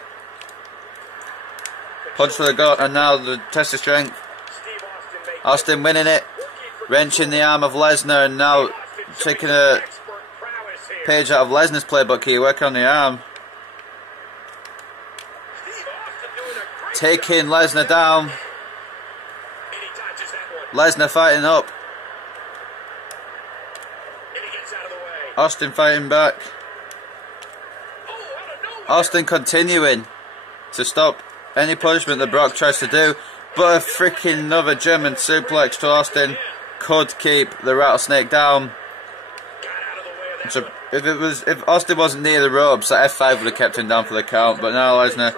Punch for the gut, and now the test of strength. Austin winning it, wrenching the arm of Lesnar, and now taking a page out of Lesnar's playbook here, working on the arm. Taking Lesnar down. Lesnar fighting up. Austin fighting back. Austin continuing to stop any punishment that Brock tries to do, but a freaking another German suplex to Austin could keep the rattlesnake down. So if Austin wasn't near the ropes, that F5 would have kept him down for the count. But now Lesnar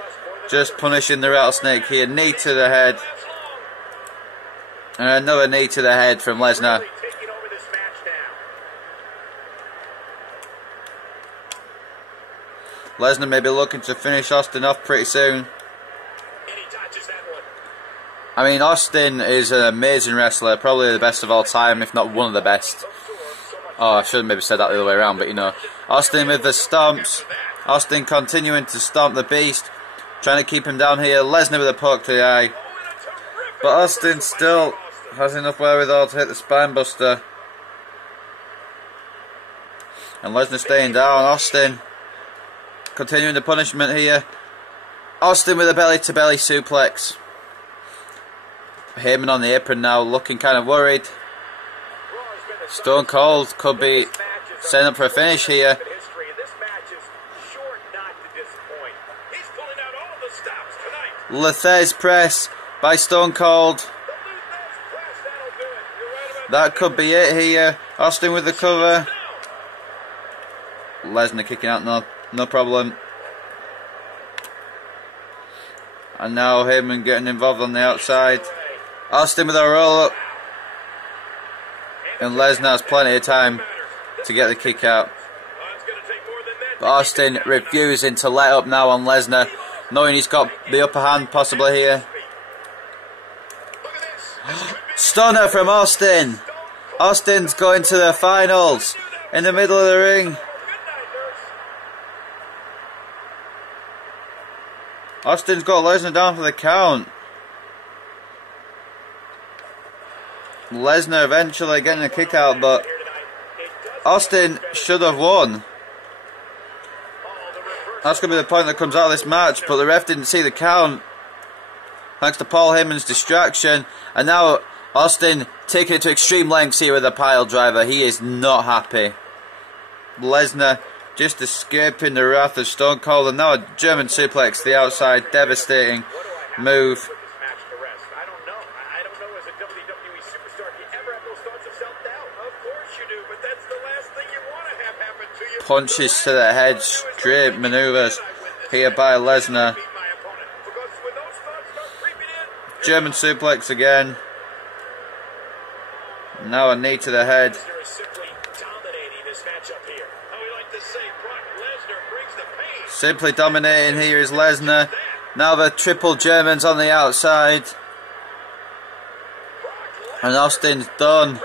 just punishing the rattlesnake here. Knee to the head, and another knee to the head from Lesnar. Lesnar may be looking to finish Austin off pretty soon. I mean, Austin is an amazing wrestler, probably the best of all time, if not one of the best. Oh, I should have maybe said that the other way around, but you know. Austin with the stomps. Austin continuing to stomp the Beast, trying to keep him down here. Lesnar with a poke to the eye. But Austin still has enough wherewithal to hit the spine buster. And Lesnar staying down. Austin continuing the punishment here. Austin with a belly-to-belly suplex. Heyman on the apron now, looking kind of worried. Stone Cold could be setting up for a finish here. Lethez press by Stone Cold. That could be it here. Austin with the cover. Lesnar kicking out, no problem. And now Heyman getting involved on the outside. Austin with a roll up. And Lesnar has plenty of time to get the kick out. But Austin refusing to let up now on Lesnar, knowing he's got the upper hand possibly here. Stunner from Austin. Austin's going to the finals in the middle of the ring. Austin's got Lesnar down for the count. Lesnar eventually getting a kick out, but Austin should have won. That's going to be the point that comes out of this match, but the ref didn't see the count. Thanks to Paul Heyman's distraction. And now Austin taking it to extreme lengths here with a pile driver. He is not happy. Lesnar just escaping the wrath of Stone Cold. And now a German suplex to the outside. Devastating move. Punches to the head, straight maneuvers here by Lesnar. German suplex again. Now a knee to the head. Simply dominating here is Lesnar. Now the triple Germans on the outside. And Austin's done.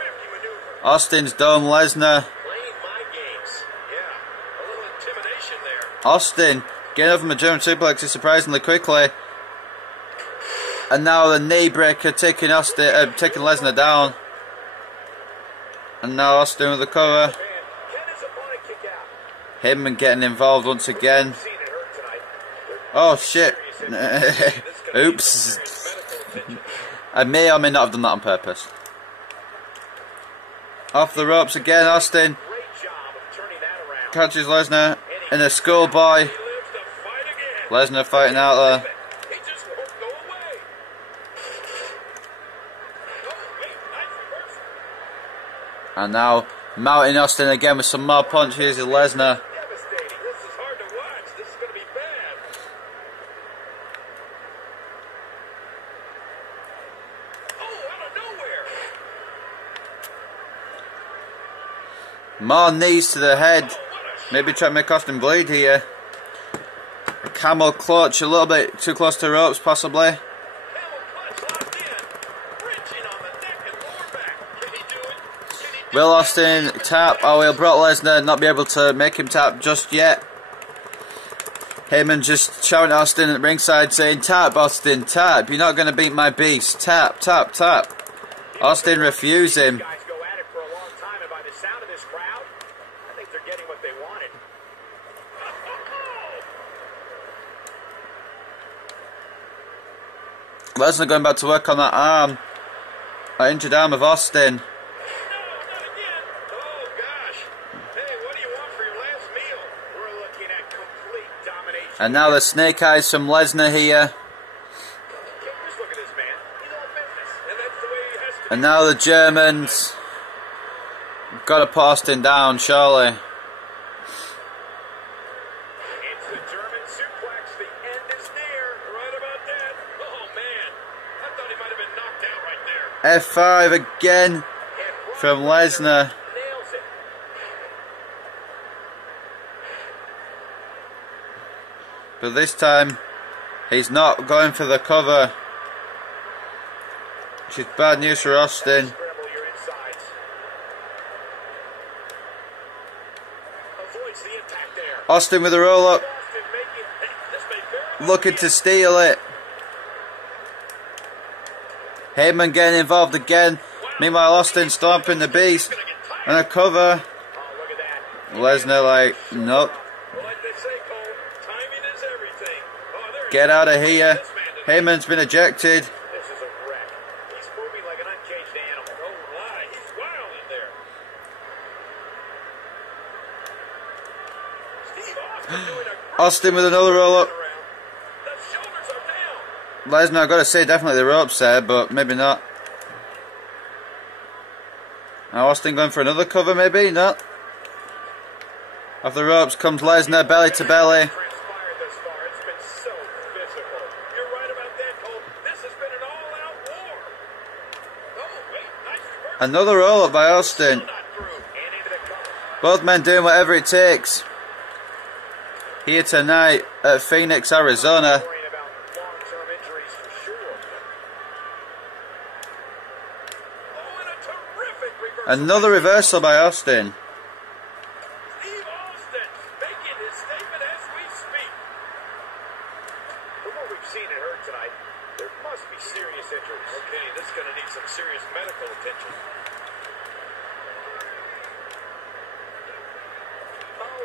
Austin's done. Lesnar. Austin getting up from a German suplex surprisingly quickly. And now the knee breaker taking Lesnar down. And now Austin with the cover. Heyman getting involved once again. Oh shit. Oops. I may or may not have done that on purpose. Off the ropes again, Austin catches Lesnar in a schoolboy. Lesnar fighting out there. And now mounting Austin again with some more punches of Lesnar. More knees to the head. Maybe try to make Austin bleed here. A camel clutch, a little bit too close to the ropes possibly. Will Austin tap, or will Brock Lesnar not be able to make him tap just yet? Heyman just shouting at Austin at ringside saying, tap Austin, tap, you're not going to beat my beast, tap, tap, tap. Austin refusing. Lesnar going back to work on that arm, that injured arm of Austin. And now the snake eyes from Lesnar here. And now the Germans. Got to put Austin down, surely. It's the German suplex. The end is near. Right about that. Oh, man. I thought he might have been knocked out right there. F5 again from Lesnar. But this time, he's not going for the cover. Which is bad news for Austin. Austin with a roll up. Looking to steal it. Heyman getting involved again. Meanwhile, Austin stomping the beast. And a cover. Lesnar like, nope. Get out of here. Heyman's been ejected. This is a wreck. He's moving like an uncaged animal. Oh my, he's wild in there. Steve Austin doing a Austin with another roll up. The shoulders are down. Lesnar, I've got to say, definitely the ropes there, but maybe not. Now Austin going for another cover, maybe? No. Off the ropes comes Lesnar, belly to belly. Another roll up by Austin. Both men doing whatever it takes. Here tonight at Phoenix, Arizona. Another reversal by Austin. Steve Austin making his statement as we speak. From what we've seen and heard tonight, there must be serious injuries. opinion, this is going to need some serious medical attention.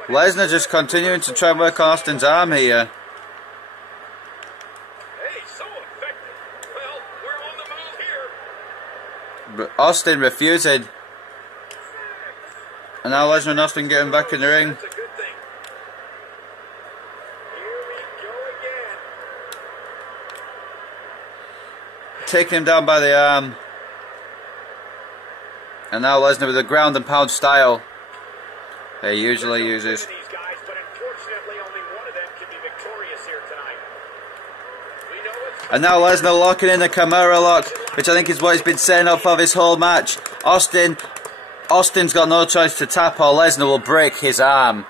Lesnar just continuing to try and work on Austin's arm here. Hey, so effective. Well, we're on the move here. But Austin refusing. And now Lesnar and Austin getting back in the ring. That's a good thing. Here we go again. Taking him down by the arm. And now Lesnar with a ground and pound style he usually uses. These guys, but unfortunately only one of them can be victorious here tonight. We know it's And now Lesnar locking in the Kimura lock, which I think is what he's been setting up for this whole match. Austin's got no choice to tap or Lesnar will break his arm.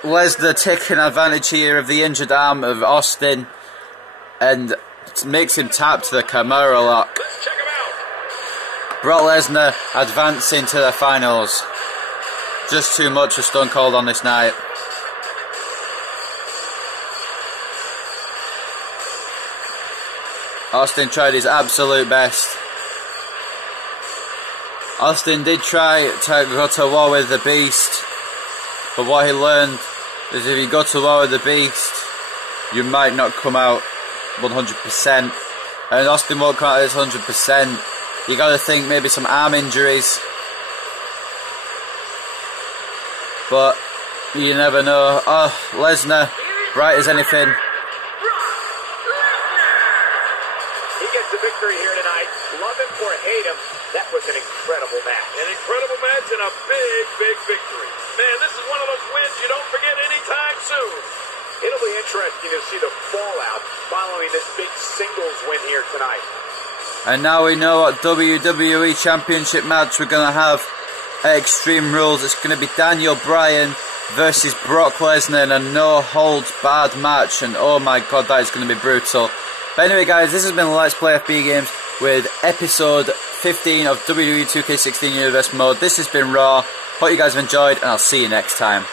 Lesnar taking advantage here of the injured arm of Austin and makes him tap to the Kimura lock. Let's check him out. Brock Lesnar advancing to the finals. Just too much for Stone Cold on this night. Austin tried his absolute best. Austin did try to go to war with the Beast, but what he learned is if you go to war with the Beast, you might not come out 100%. And Austin won't come out as 100%. You gotta think maybe some arm injuries. But you never know. Oh, Lesnar, bright as anything. He gets the victory here tonight. Love him or hate him, that was an incredible match. An incredible match and a big, big victory. Man, this is one of those wins you don't forget anytime soon. It'll be interesting to see the fallout following this big singles win here tonight. And now we know what WWE Championship match we're going to have at Extreme Rules. It's going to be Daniel Bryan versus Brock Lesnar in a no-holds-barred match. And oh my god, that is going to be brutal. But anyway guys, this has been Let's Play FB Games with episode 15 of WWE 2K16 Universe Mode. This has been Raw. Hope you guys have enjoyed and I'll see you next time.